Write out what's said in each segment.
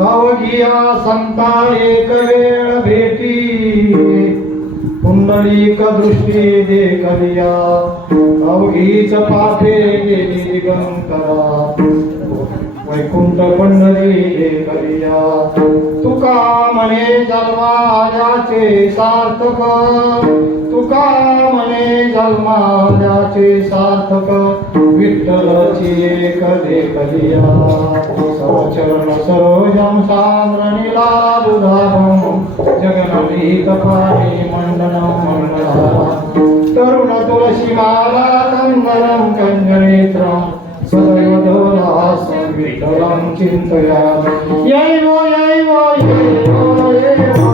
अवघिया संता एक वेळ भेटी पुंडलिक दृष्टी देखलिया अवघीच पाठे गेली दिगंतरा वैकुंठ पंढरी देखलिया तुका म्हणे जन्मायाचे सार्थक तुका म्हणे जन्मायाचे सार्थक विठ्ठलची एक देखलिया सवचरण सरोजम सांद्रणीला बुधाभम जगनलीत पाणी मंडनम मंडला तरुण तुलसी माला कंदरम कंजनेत्रम सदैव दोलासं विठ्ठलं चिन्तयामि यैवो यैवो यैवो यैवो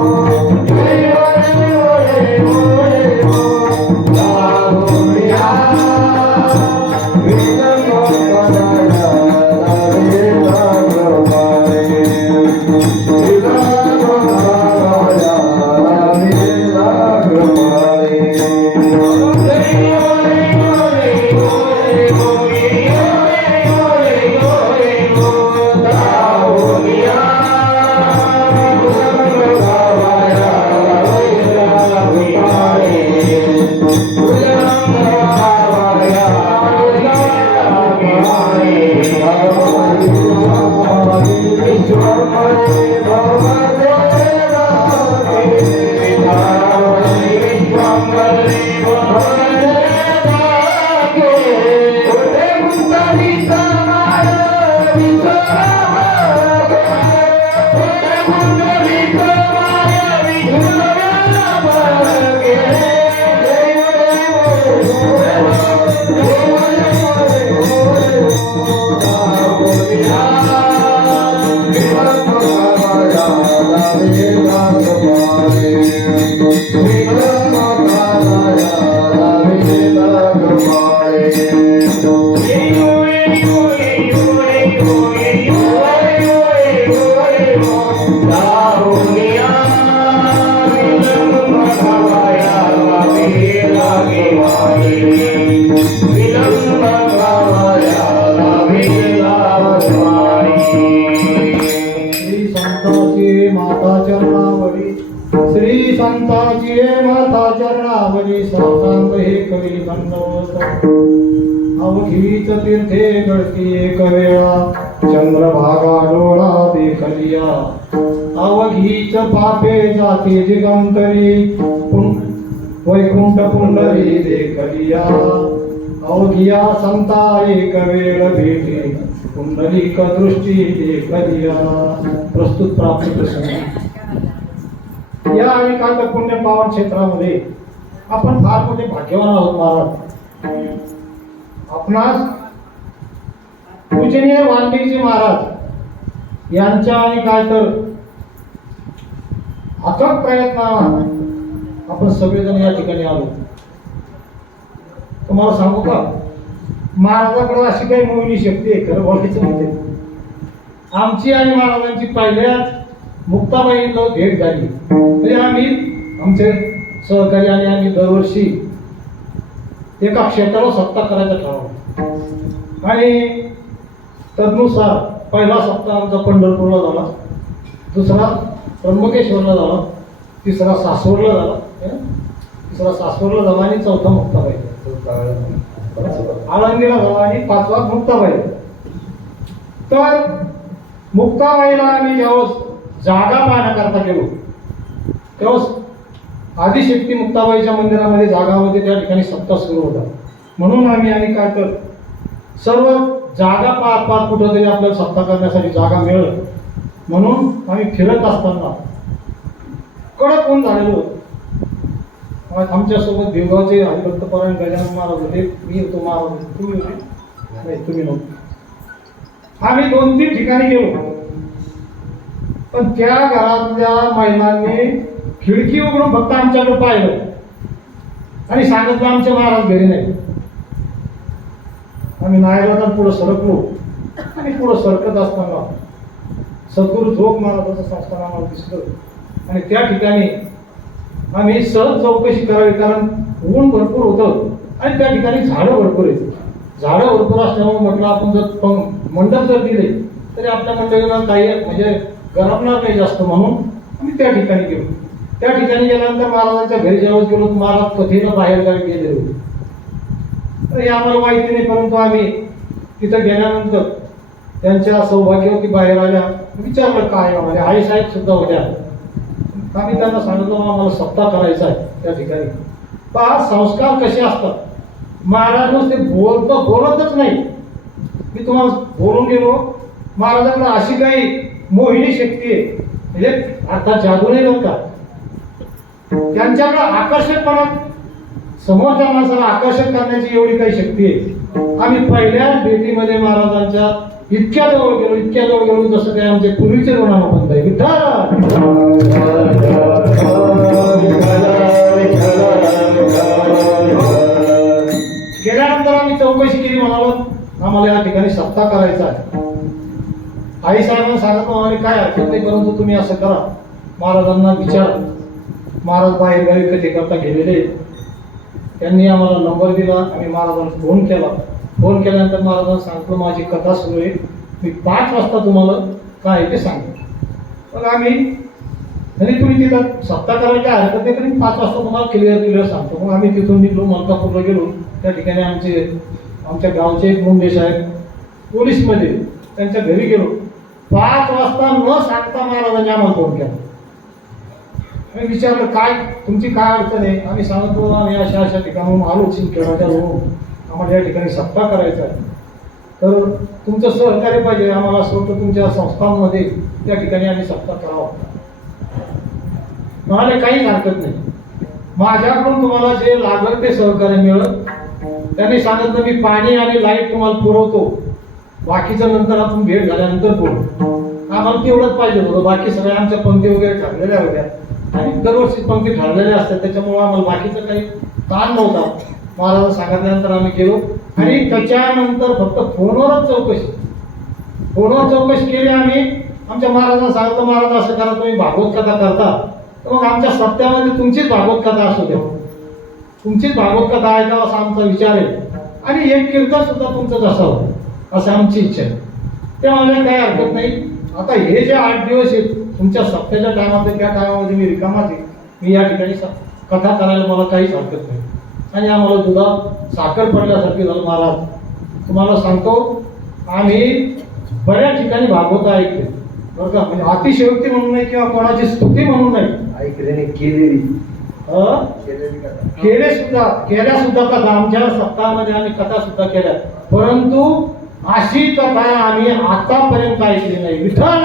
श्री संताची माता चरणावली सातांग हे कवी दंडवत अवघीच तीर्थे गळती एक वेळा चंद्रभागा डोळा देखलिया अवघीच पापे जाती दिगंतरी वैकुंठ पुंडरी देखलिया अवघिया संता एक वेळ भेटी पुंडलिक दृष्टी देखलिया. प्रस्तुत प्राप्त प्रसंग या आणि काल पुण्य पावन क्षेत्रामध्ये आपण फार मोठे भाग्यवान आहोत महाराज. आपणास पूजनीय वाल्मिकी महाराज यांच्या आणि काय तर अथक प्रयत्नाने आपण सगळेजण या ठिकाणी आलो. तुम्हाला सांगू का, महाराजाकडे अशी काही मोहिनी शक्ती आहे खरं बोलायचं म्हणजे. आमची आणि महाराजांची पहिल्याच मुक्ताबाईंना भेट झाली. म्हणजे आम्ही आमचे सहकारी आणि आम्ही दरवर्षी एका क्षेत्रावर सप्ताह करायचा ठरवलं आणि तदनुसार पहिला सप्ताह आमचा पंढरपूरला झाला, दुसरा त्र्यंबकेश्वरला झाला, तिसरा सासवडला झाला, तिसरा सासवडला झाला आणि चौथा मुक्ताबाई आळंदीला झाला आणि पाचवा मुक्ताबाई. तर मुक्ताबाईला आम्ही जेव्हा जागा पाहण्याकरता गेलो तेव्हा आदिशक्ती मुक्ताबाईच्या मंदिरामध्ये जागा होती, त्या ठिकाणी सप्ताह सुरू होता. म्हणून आम्ही काय तर सर्व जागा पाहत पाहत कुठं तरी आपल्याला सप्ताह करण्यासाठी जागा मिळेल म्हणून आम्ही फिरत असताना कडक ऊन झालेलो होतो. आमच्यासोबत भिवगावचे हरिभक्तपरायण गजानन महाराज होते, मी होतो, महाराज तुम्ही होते नाही, तुम्ही नव्हते. आम्ही 2-3 ठिकाणी गेलो, पण त्या घरातल्या महिलांनी खिडकी उघडून फक्त आमच्याकडे पाहिलं आणि सांगितलं आमचे महाराज घरी नाही. आम्ही नायगावात पुढे सरकलो आणि पुढे सरकत असताना सद्गुरू जोग महाराजाचं संस्थान आम्हाला दिसलं आणि त्या ठिकाणी आम्ही सहज चौकशी करावी, कारण ऊन भरपूर होतं आणि त्या ठिकाणी झाडं भरपूर आहेत. झाडं भरपूर असल्यामुळे म्हटलं आपण जर मंडप जर दिले तरी आपल्या मंडळीला काही म्हणजे गरमणार नाही जास्त, म्हणून आम्ही त्या ठिकाणी गेलो. त्या ठिकाणी गेल्यानंतर महाराजांच्या घरी ज्यावेळेस गेलो, महाराज कथेनं बाहेर गावी गेले होते. तर हे आम्हाला माहिती नाही, परंतु आम्ही तिथं गेल्यानंतर त्यांच्या सौभाग्यवती बाहेर आल्या. विचारलं काय म्हणजे आई साहेब सुद्धा होत्या. आम्ही त्यांना सांगितलं आम्हाला सप्ताह करायचा आहे त्या ठिकाणी. पहा संस्कार कसे असतात. महाराज ते बोलतच नाही. मी तुम्हाला बोलून गेलो, महाराजांना अशी काही मोहिनी शक्ती आहे, म्हणजे अर्थात जादू नाही बरं का, त्यांच्याकडे आकर्षकपणा समोरच्या माणसाला आकर्षक करण्याची एवढी काही शक्ती आहे. आम्ही पहिल्या भेटीमध्ये महाराजांच्या इतक्या जवळ गेलो जसं काही आमचे पूर्वीचे ऋणाला बंद आहे. गेल्यानंतर आम्ही चौकशी केली, म्हणालो आम्हाला या ठिकाणी सप्ताह करायचा आहे. आई साहेबांना सांगत म्हणाले काय हरकत नाही, परंतु तुम्ही असं करा, महाराजांना विचारा. महाराज बाहेर गावी कधी करता गेलेले, त्यांनी आम्हाला नंबर दिला. आम्ही महाराजांना फोन केल्यानंतर महाराजांना सांगितलं माझी कथा सुरू आहे, मी 5 वाजता तुम्हाला काय ते सांगतो. मग आम्ही म्हणजे तुम्ही तिथं सप्ताह करायला काय हरकत नाही, पण 5 वाजता तुम्हाला क्लिअर सांगतो. मग आम्ही तिथून निघलो, मलकापूरला गेलो. त्या ठिकाणी आमच्या गावचे एक मुंडे साहेब पोलीसमध्ये, त्यांच्या घरी गेलो. 5 वाजता न सांगता महाराजांनी आम्हाला फोन केला. आम्ही विचारलं काय तुमची काय अडचण आहे. आम्ही सांगितलं आम्ही अशा ठिकाणून आलो, शिंदखेडाच्या रोड, आम्हाला या ठिकाणी सप्ताह करायचा आहे, तर तुमचं सहकार्य पाहिजे. आम्हाला असं वाटतं तुमच्या संस्थांमध्ये त्या ठिकाणी आम्ही सप्ताह करावा. म्हणाले काहीच हरकत नाही, माझ्याकडून तुम्हाला जे लागेल ते सहकार्य मिळेल. त्यांनी सांगितलं मी पाणी आणि लाईट तुम्हाला पुरवतो, बाकीचं नंतर आपण भेट झाल्यानंतर पुरवतो. आम्हाला तेवढंच पाहिजे होतं, बाकी सगळ्या आमच्या पंक्ती वगैरे ठरलेल्या होत्या आणि दरवर्षी पंक्ती ठरलेल्या असतात, त्याच्यामुळे आम्हाला बाकीचं काही ताण नव्हता. महाराज सांगितल्यानंतर आम्ही गेलो आणि त्याच्यानंतर फक्त फोनवर चौकशी केली. आम्ही आमच्या महाराजांना सांगितलं महाराज असं करा, तुम्ही भागवत कथा करता तर मग आमच्या सप्त्यामध्ये तुमचीच भागवत कथा असू द्या, तुमचीच भागवत कथा ऐकावं असा आमचा विचार आहे आणि एक कीर्तन सुद्धा तुमचंच असावं असं आमची इच्छा आहे. ते मला काही हरकत नाही. आता हे जे 8 दिवस आहेत तुमच्या सप्त्याच्या टायमामध्ये, त्या टायमामध्ये मी रिकामाच आहे, मी या ठिकाणी कथा करायला मला काहीच हरकत नाही. आणि आम्हाला दुधात साखर पडल्यासारखी झालं. महाराज तुम्हाला सांगतो आम्ही बऱ्याच ठिकाणी भागवत ऐकले बरं का, म्हणजे अतिशयोक्ती म्हणून नाही किंवा कोणाची स्तुती म्हणून नाही, ऐकल्याने केल्या सुद्धा कथा आमच्या सप्ताहामध्ये आम्ही कथा सुद्धा केल्या, परंतु अशी कथा आम्ही आतापर्यंत ऐकली नाही. विठ्ठल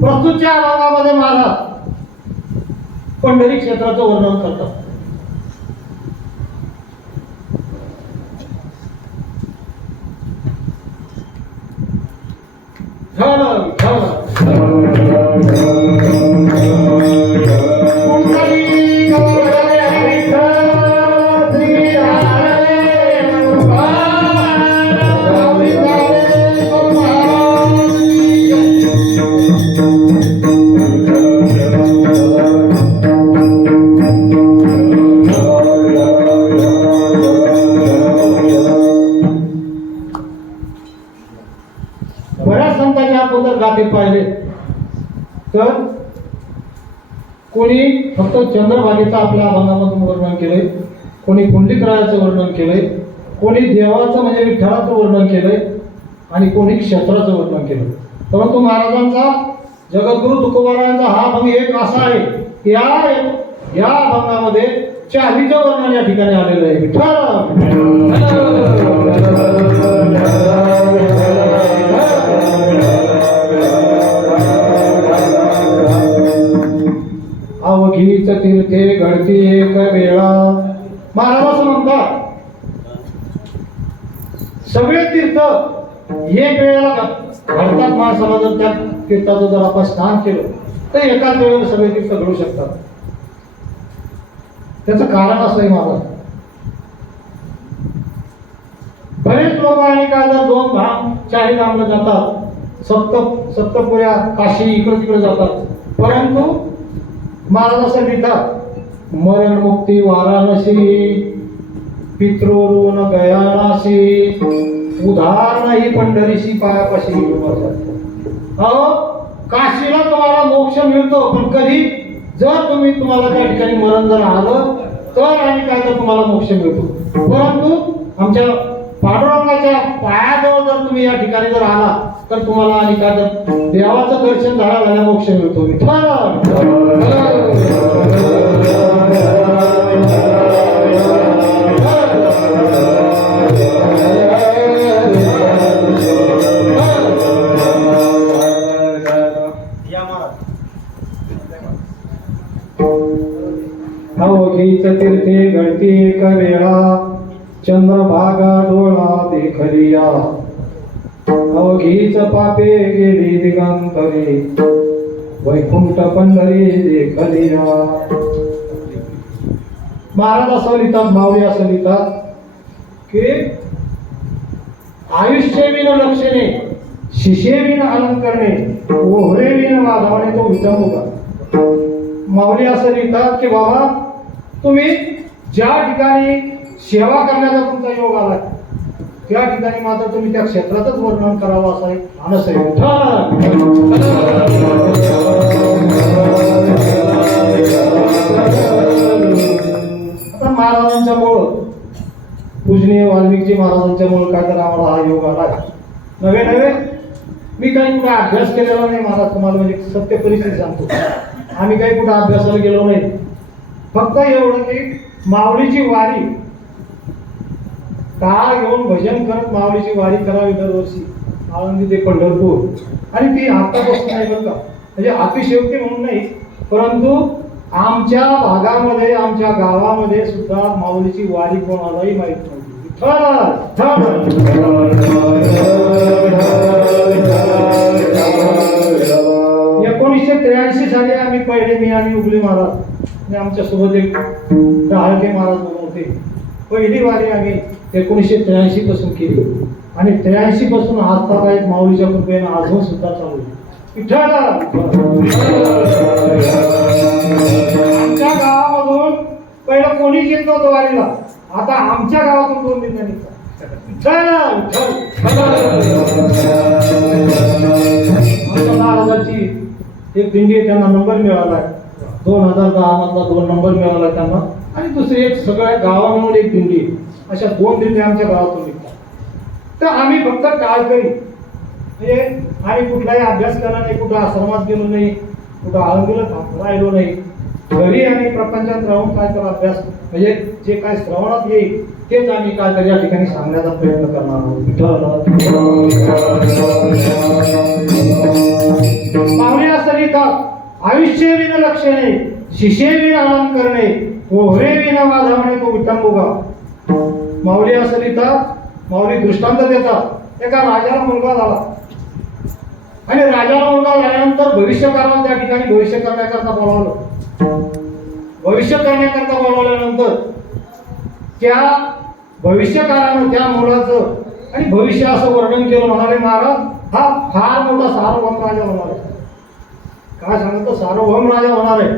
प्रस्तुतच्या भागामध्ये महाराज पंढरी क्षेत्राचं वर्णन करतात. बऱ्याच संतांनी आपण जर गाथे पाहिले तर कोणी फक्त चंद्रभागेचं आपल्या अभंगामधून वर्णन केलंय, कोणी कुंडलिकरायाचं वर्णन केलंय, कोणी देवाचं म्हणजे विठ्ठलाचं वर्णन केलंय आणि कोणी क्षेत्राचं वर्णन केलं. परंतु महाराजांचा जगद्गुरु तुकोबारायांचा हा अभंग एक असा आहे की या अभंगामध्ये 40 वर्णन या ठिकाणी आलेलं आहे. अवघीच तीर्थे घडती एक वेळा. महाराज असं म्हणतात सगळे तीर्थ एक वेळेला घडतात. माणसाला जर त्या तीर्थाचं जर आपण स्नान केलं तर एकाच वेळेला सगळे तीर्थ घडू शकतात. त्याचं कारण असं आहे महाराज, बरेच लोक आणि काय जर 2 धाम 4 धामला जातात, सप्तपुऱ्या काशी इकडे तिकडे जातात, परंतु महाराज असं लिहितात मरण मुक्ती वाराणसी पितृऋण गयानासी उधार नाही पंढरीशी पायापाशी. अहो काशीला तुम्हाला मोक्ष मिळतो, पण कधी जर तुम्हाला त्या ठिकाणी मरण जर आलं तर आणि काय तर तुम्हाला मोक्ष मिळतो. परंतु आमच्या पांडुरंगाच्या पायाजवळ जर तुम्ही या ठिकाणी जर आला तर तुम्हाला आणि काय तर देवाचं दर्शन झाल्यावर मोक्ष मिळतो. अवघीच तीर्थे घडती एक वेळा चंद्रभागा डोळा देखलिया. अवघीच पापे गेली दिगंतरे वैकुंठ पंढरी देखलिया. महाराज असं लिहितात, माऊली असं लिहितात की आयुष्य विन लक्षणे शिशे विन अलंकरणे ओहरे विन वाधावणे तो विटंबुका. माऊली असं लिहितात की बाबा तुम्ही ज्या ठिकाणी सेवा करण्याचा तुमचा योग आला त्या ठिकाणी मात्र तुम्ही त्या क्षेत्रातच वर्णन करावं असं आहे. मानस आहे. आता महाराजांच्यामुळं पूजनीय वाल्मिकी महाराजांच्यामुळं काय तर आम्हाला हा योग आला. नवे मी काही कुठे अभ्यास केलेला नाही महाराज, तुम्हाला म्हणजे सत्य परिस्थिती सांगतो. आम्ही काही कुठे अभ्यासाला गेलो नाही. फक्त एवढं की माऊलीची वारी टाळ घेऊन भजन करत माऊलीची वारी करावी दरवर्षी आळंदी ते पंढरपूर. आणि ती आतापासून नाही बरं का, म्हणजे अतिशयोक्ती म्हणून नाही, परंतु आमच्या भागामध्ये आमच्या गावामध्ये सुद्धा माऊलीची वारी कोणालाही माहीत नव्हती. 1983 साली आम्ही पहिले मी आणि उगली महाराज आणि आमच्या सोबत एक डहाळके महाराज होते. पहिली वारी आम्ही 1983 पासून केली आणि 83 पासून आजतागायत माऊलीच्या कृपेने अजून सुद्धा चालू आहे. आमच्या गावामधून पहिलं कोणीच येत नव्हतं वारीला, आता आमच्या गावातून 2 दिवसांनी महाराजाची एक दिंडी त्यांना नंबर मिळाला. 2010 मधला 2 नंबर मिळाला त्यांना. आणि दुसरी एक सगळ्या गावा मिळून एक दिंडी. अशा 2 दिंडी आमच्या गावातून निघतात. तर आम्ही फक्त टाळकरी म्हणजे आम्ही कुठलाही अभ्यास केला नाही, कुठं आश्रमात गेलो नाही, कुठं आळंदीला राहिलो नाही. घरी आणि प्रपंचात राहून काय तर अभ्यास म्हणजे जे काय श्रवणात येईल तेच आम्ही काय तर या ठिकाणी सांगण्याचा प्रयत्न करणार आहोत. माऊली असं लिहितात आयुष्य विन लक्षणे शिशे विन अलंकरणे ओहरे विन वाधावणे तो विटंबुका. माऊली असं लिहितात, माऊली दृष्टांत देतात. एका राजाला मुलगा झाला आणि राजाला मुलगा झाल्यानंतर भविष्यकाराला त्या ठिकाणी भविष्य करण्याकरता बोलावलं. भविष्य करण्याकरता बोलावल्यानंतर त्या भविष्यकारानं त्या मुलाचं आणि भविष्य असं वर्णन केलं. म्हणाले महाराज हा फार मोठा सार्वभौम राजा होणार आहे. काय सांगतो, सार्वभौम राजा होणार आहे.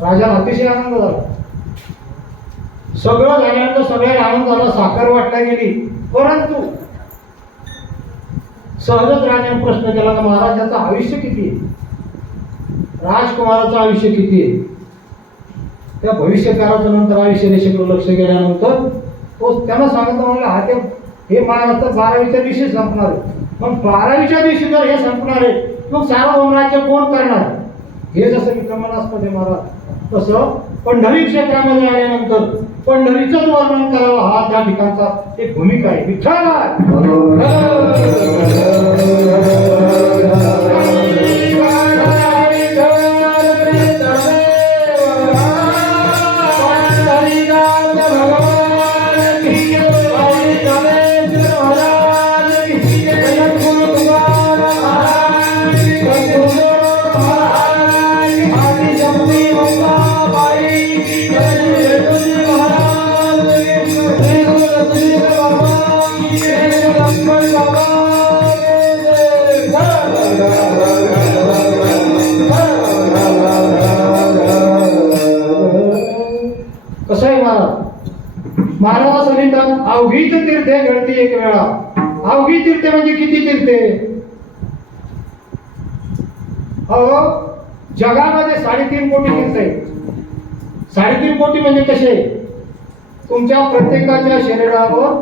राजाला अतिशय आनंद झाला. सगळं झाल्यानंतर सगळ्या आनंद झाला, साखर वाटल्या गेली. परंतु सहजच राजाने प्रश्न केला की महाराज याचं आयुष्य किती आहे, राजकुमाराचं आयुष्य किती आहे. त्या भविष्यकाराचं नंतर आयुष्य रेषेकडे लक्ष गेल्यानंतर तो त्यांना सांगत म्हणाला हा हे महाराज तर 12वीच्या दिवशी संपणार आहे. मग 12वीच्या दिवशी जर हे संपणार आहे मग सार्वभौम राज्य कोण करणार? हे जसं की कमलास्पद आहे महाराज, तसं पंढरी क्षेत्रामध्ये आल्यानंतर पंढरीचंच वर्णन करावं हा त्या ठिकाणचा एक भूमिका आहे. विठ्ठल कसं आहे महाराज सांगितलं अवघीच तीर्थे घडती एक वेळा. अवघी तीर्थे म्हणजे किती तीर्थे? अहो जगामध्ये 3.5 कोटी तीर्थ आहेत. 3.5 कोटी म्हणजे कसे? तुमच्या प्रत्येकाच्या शरीरावर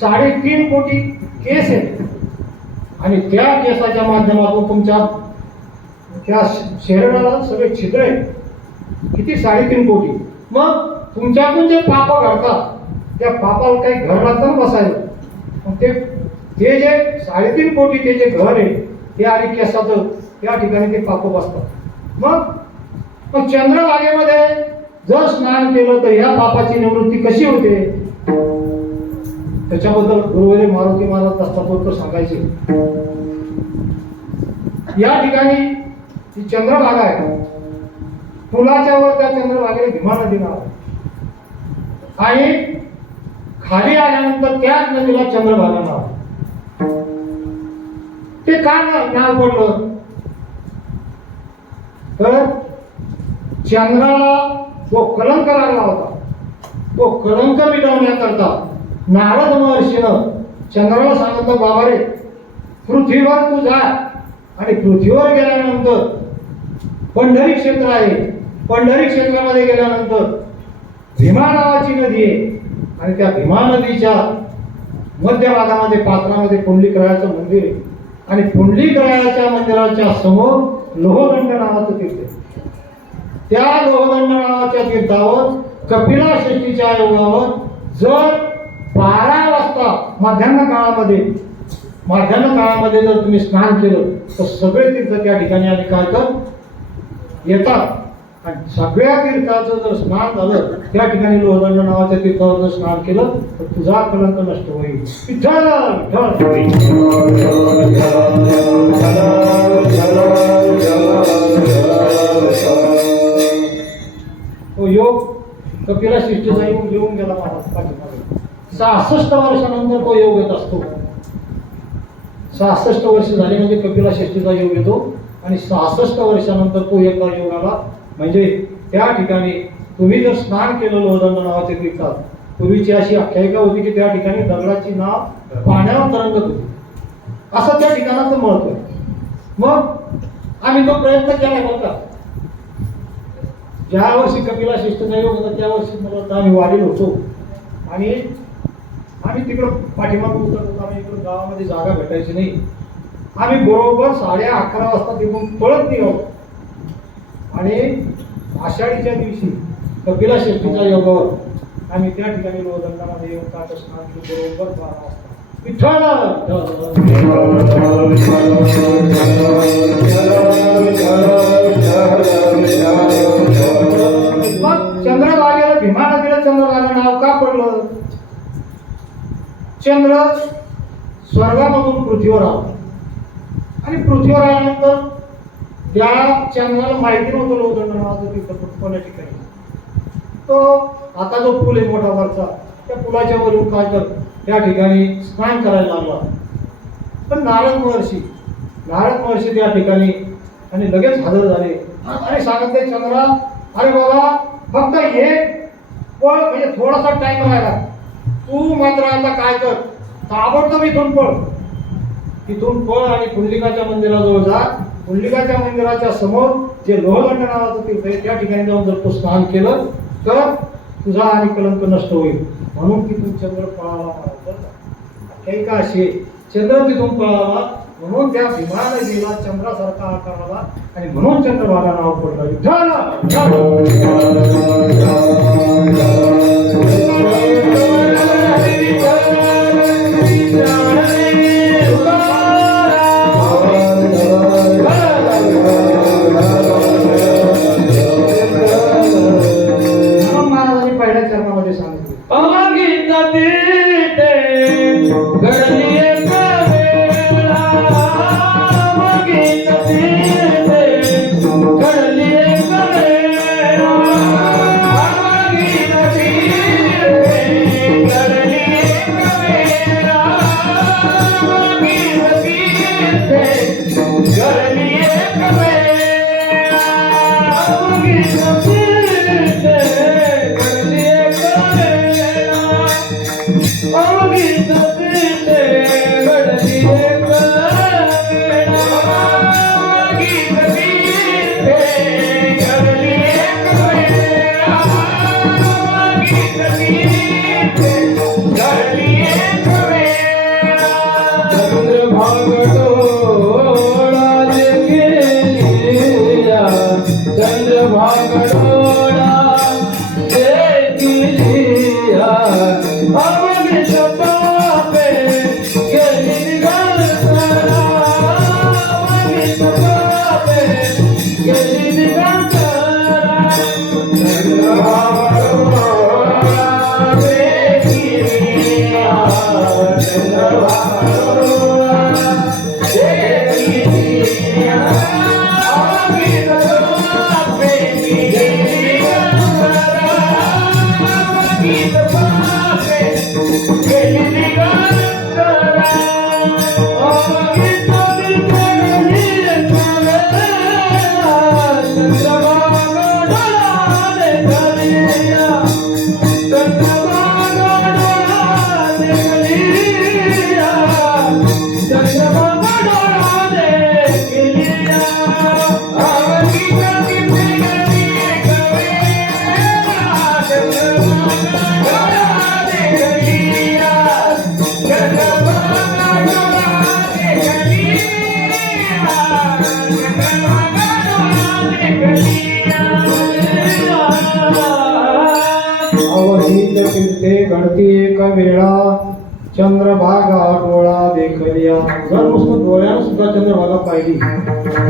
3.5 कोटी केस आहेत आणि त्या केसाच्या माध्यमातून तुमच्या त्या शरीराला सगळे छिद्र आहेत. किती? 3.5 कोटी. मग तुमच्याकडून जे पाप घडतात त्या पापाला काही घर लागतं ना बसायला. मग ते जे 3.5 कोटी ते जे घर आहे ते आणि केसाचं त्या ठिकाणी ते पाप बसतात. मग चंद्रभागेमध्ये जर स्नान केलं तर या पापाची निवृत्ती कशी होते? त्याच्याबद्दल गुरुदेव मारुती महाराज दत्तापोत्र सांगायचे. या ठिकाणी ही चंद्रभागा आहे. पुलाच्या वर त्या चंद्रभागेला भीमा नदी नाव आहे आणि खाली आल्यानंतर त्याच नदीला चंद्रभागा नाव आहे. ते का नाव पडलं? तर चंद्राला जो कलंक लागला होता तो कलंक मिटवण्याकरता नारद महर्षीनं चंद्राला सांगितलं, बाबा रे पृथ्वीवर तू जा आणि पृथ्वीवर गेल्यानंतर पंढरी क्षेत्र आहे. पंढरी क्षेत्रामध्ये गेल्यानंतर भीमा नावाची नदी आहे आणि त्या भीमा नदीच्या मध्यभागामध्ये पात्रामध्ये पुंडलिकरायाचं मंदिर आहे आणि पुंडलिकरायाच्या मंदिराच्या समोर लोहदंड नावाचं तीर्थ आहे. त्या लोहदंड नावाच्या तीर्थावर कपिला षष्ठीच्या योगावर जर 12 वाजता माध्यान्ह काळामध्ये जर तुम्ही स्नान केलं तर सगळे तीर्थ त्या ठिकाणी आणि काय तर येतात आणि सगळ्या तीर्थाचं जर स्नान झालं त्या ठिकाणी लोहदंड नावाच्या तीर्थावर जर स्नान केलं तर तुझा कलंक नष्ट होईल. विठ्ठल तो योग कपिला षष्ठीचा योग येऊन गेला महाराज पाठीमागे. 66 वर्षानंतर तो योग येत असतो. 66 वर्ष झाली म्हणजे कपिला षष्ठीचा योग येतो आणि 66 वर्षानंतर तो एका योगाला म्हणजे त्या ठिकाणी तुम्ही जर स्नान केलं लोहदंड नावाच्या तीर्थात. पूर्वीची अशी आख्यायिका होती की त्या ठिकाणी दगडाची नाव पाण्यावर तरंगत होती. असं त्या ठिकाणाचं महत्व आहे. मग आम्ही तो प्रयत्न केला होता. ज्या वर्षी कपिला षष्ठीचा योग होता त्या वर्षी मला आम्ही वाढील होतो आणि आम्ही तिकडं पाठीमागून उतरत होतो. आम्ही इकडं गावामध्ये जागा भेटायची नाही. आम्ही बरोबर 11:30 वाजता तिथून पळत निघालो आणि आषाढीच्या दिवशी कपिला षष्ठीच्या योगावर आम्ही त्या ठिकाणी लोहदंडामध्ये येऊन काट स्नान केलं बरोबर 12 वाजता. विठ्ठल मग चंद्रभागेला भीमा नदीला चंद्रभागा नाव का पडलं? चंद्र स्वर्गामधून पृथ्वीवर आला आणि पृथ्वीवर आल्यानंतर त्या चंद्राला माहिती नव्हतं लोहदंड नावाचं तीर्थ कोण्या ठिकाणी. तो आता जो पूल आहे मोठा वरचा त्या पुलाच्या वरून काय तर त्या ठिकाणी स्नान करायला लागला. पण नारद महर्षी त्या ठिकाणी आणि लगेच हजर झाले आणि सांगितले चंद्रा अरे बाबा फक्त हे पळ म्हणजे थोडासा टाइम राहिला. तू मात्र आता काय कर ताबडतोब इथून पळ आणि पुंडलिकाच्या मंदिराजवळ जा. पुंडलिकाच्या मंदिराच्या समोर जे लोहदंड नावाचं तीर्थ आहे त्या ठिकाणी जाऊन जर तू स्नान केलं तर तुझा आणि कलंक नष्ट होईल. म्हणून तिथून चंद्र पळाला. काही का असे चंद्र तिथून पळाला म्हणून त्या भीमाला गेला चंद्रासारखा आकार आला आणि म्हणून चंद्रभागा नाव पडलं महाराजांनी पहिल्या चरणामध्ये सांगितले घडती एक वेळा चंद्रभागा डोळा देखलिया. जर नुसतं डोळ्यानं सुद्धा चंद्रभागा पाहिली,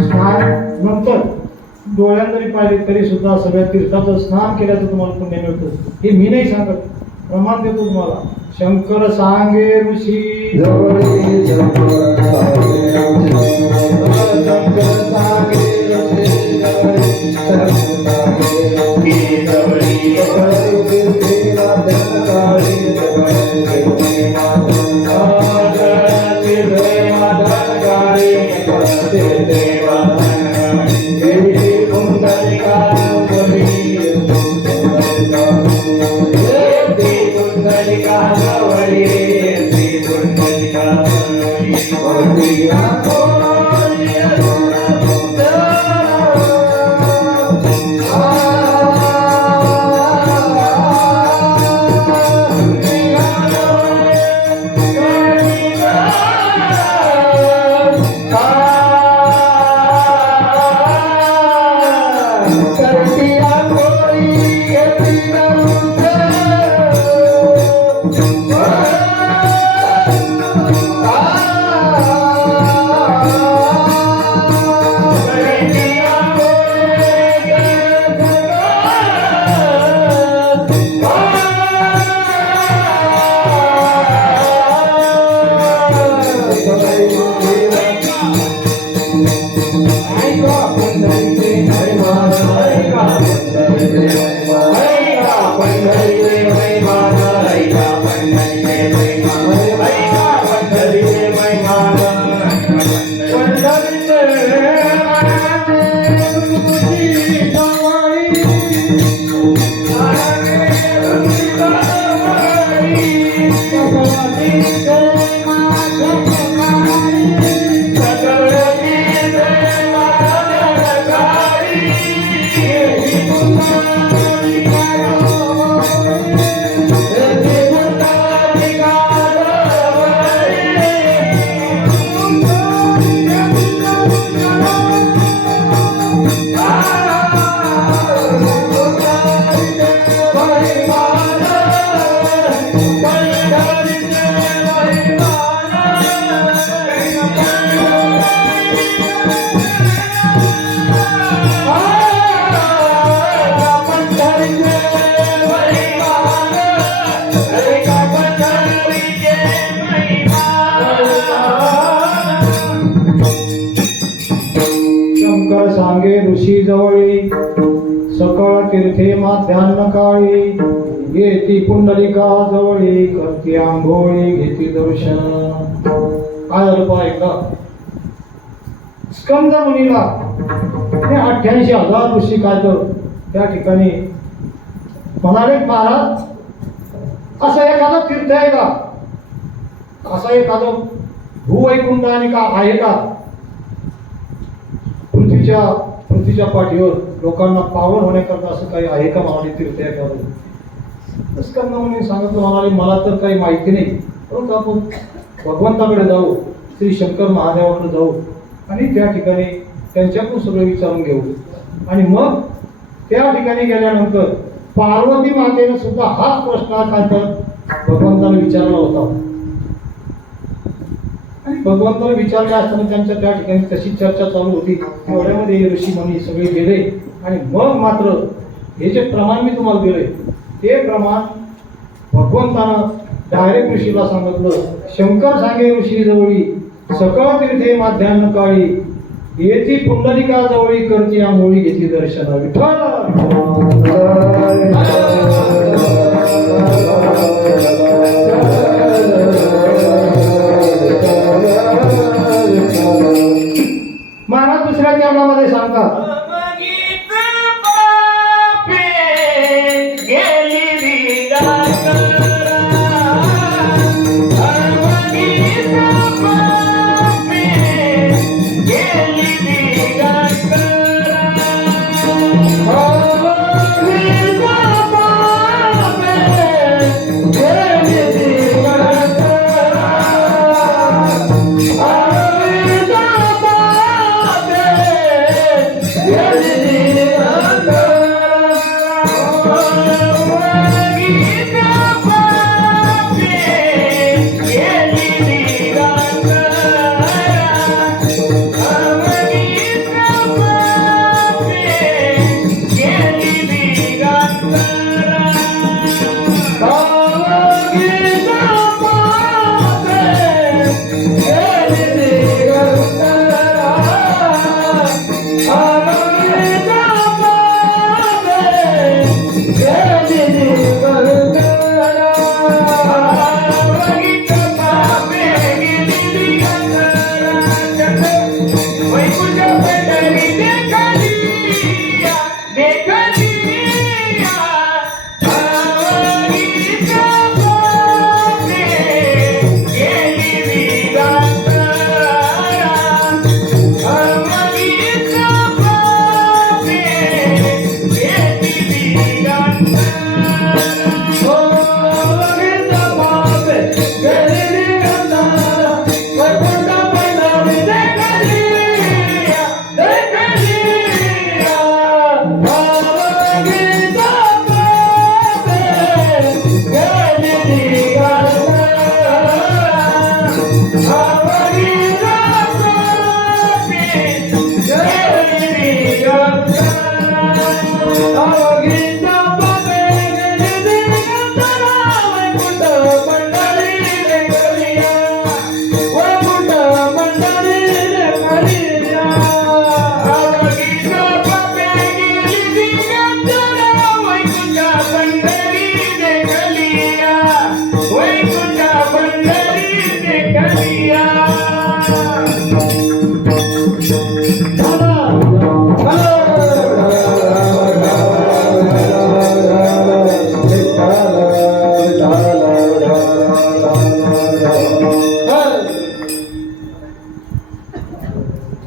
स्नान नंतर डोळ्यानं जरी पाहिली तरी सुद्धा सगळ्या तीर्थाचं स्नान केल्याचं तुम्हाला पुण्य मिळतं. हे मी नाही सांगत, प्रमाण देतो तुम्हाला. शंकर सांगे ऋषी सांगे ऋषी जवळी सकळ तीर्थे माध्यान्ह काळी येती पुंडलिका जवळी करती आंघोळी घेती दर्शन. काय झालं पहा एकदा स्कंद मुनीला 88,000 ऋषी काय तर त्या ठिकाणी म्हणाले महाराज असं एखादं तीर्थ आहे का, असं एखादं भूवैकुंठ आणि का आहे का पृथ्वीच्या पाठीवर लोकांना पावन होण्याकरता असं काही आहे का म्हणाले तीर्थ एखादं. स्कंद मुनी सांगितलं म्हणाले मला तर काही माहिती नाही, परंतु आपण भगवंताकडे जाऊ, श्री शंकर महादेवाकडे जाऊ आणि त्या ठिकाणी त्यांच्याकडून सगळं विचारून घेऊ. आणि मग त्या ठिकाणी गेल्यानंतर पार्वती मातेने सुद्धा हाच प्रश्न काय तर भगवंताला विचारला होता आणि भगवंताला विचारले असताना त्यांच्या त्या ठिकाणी तशी चर्चा चालू होती. एवढ्यामध्ये ऋषी मुनी सगळे गेले आणि मग मात्र हे जे प्रमाण मी तुम्हाला दिले ते प्रमाण भगवंतानं डायरेक्ट ऋषीला सांगितलं. शंकर सांगे ऋषी जवळी सकळ तीर्थे माध्यान्ह काळी येती पुंडलिका जवळी करती आंघोळी घेतली दर्शन. विठ्ठल महाराज दुसऱ्या चरणामध्ये सांगतात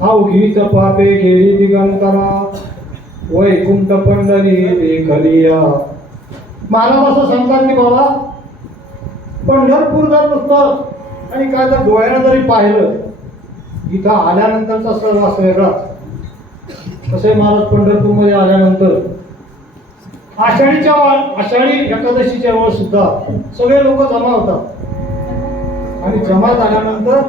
अवघीच पापे गेली दिगंतरा वैकुंठ पंढरी देखलिया. महाराज असं सांगतात की बाबा पंढरपूर जर नुसतं आणि काय तर डोळ्यानं जरी पाहिलं इथं आल्यानंतरचा सहवास वेगळा. तसे महाराज पंढरपूरमध्ये आल्यानंतर आषाढी एकादशीच्या वेळेस सुद्धा सगळे लोक जमा होतात आणि जमा झाल्यानंतर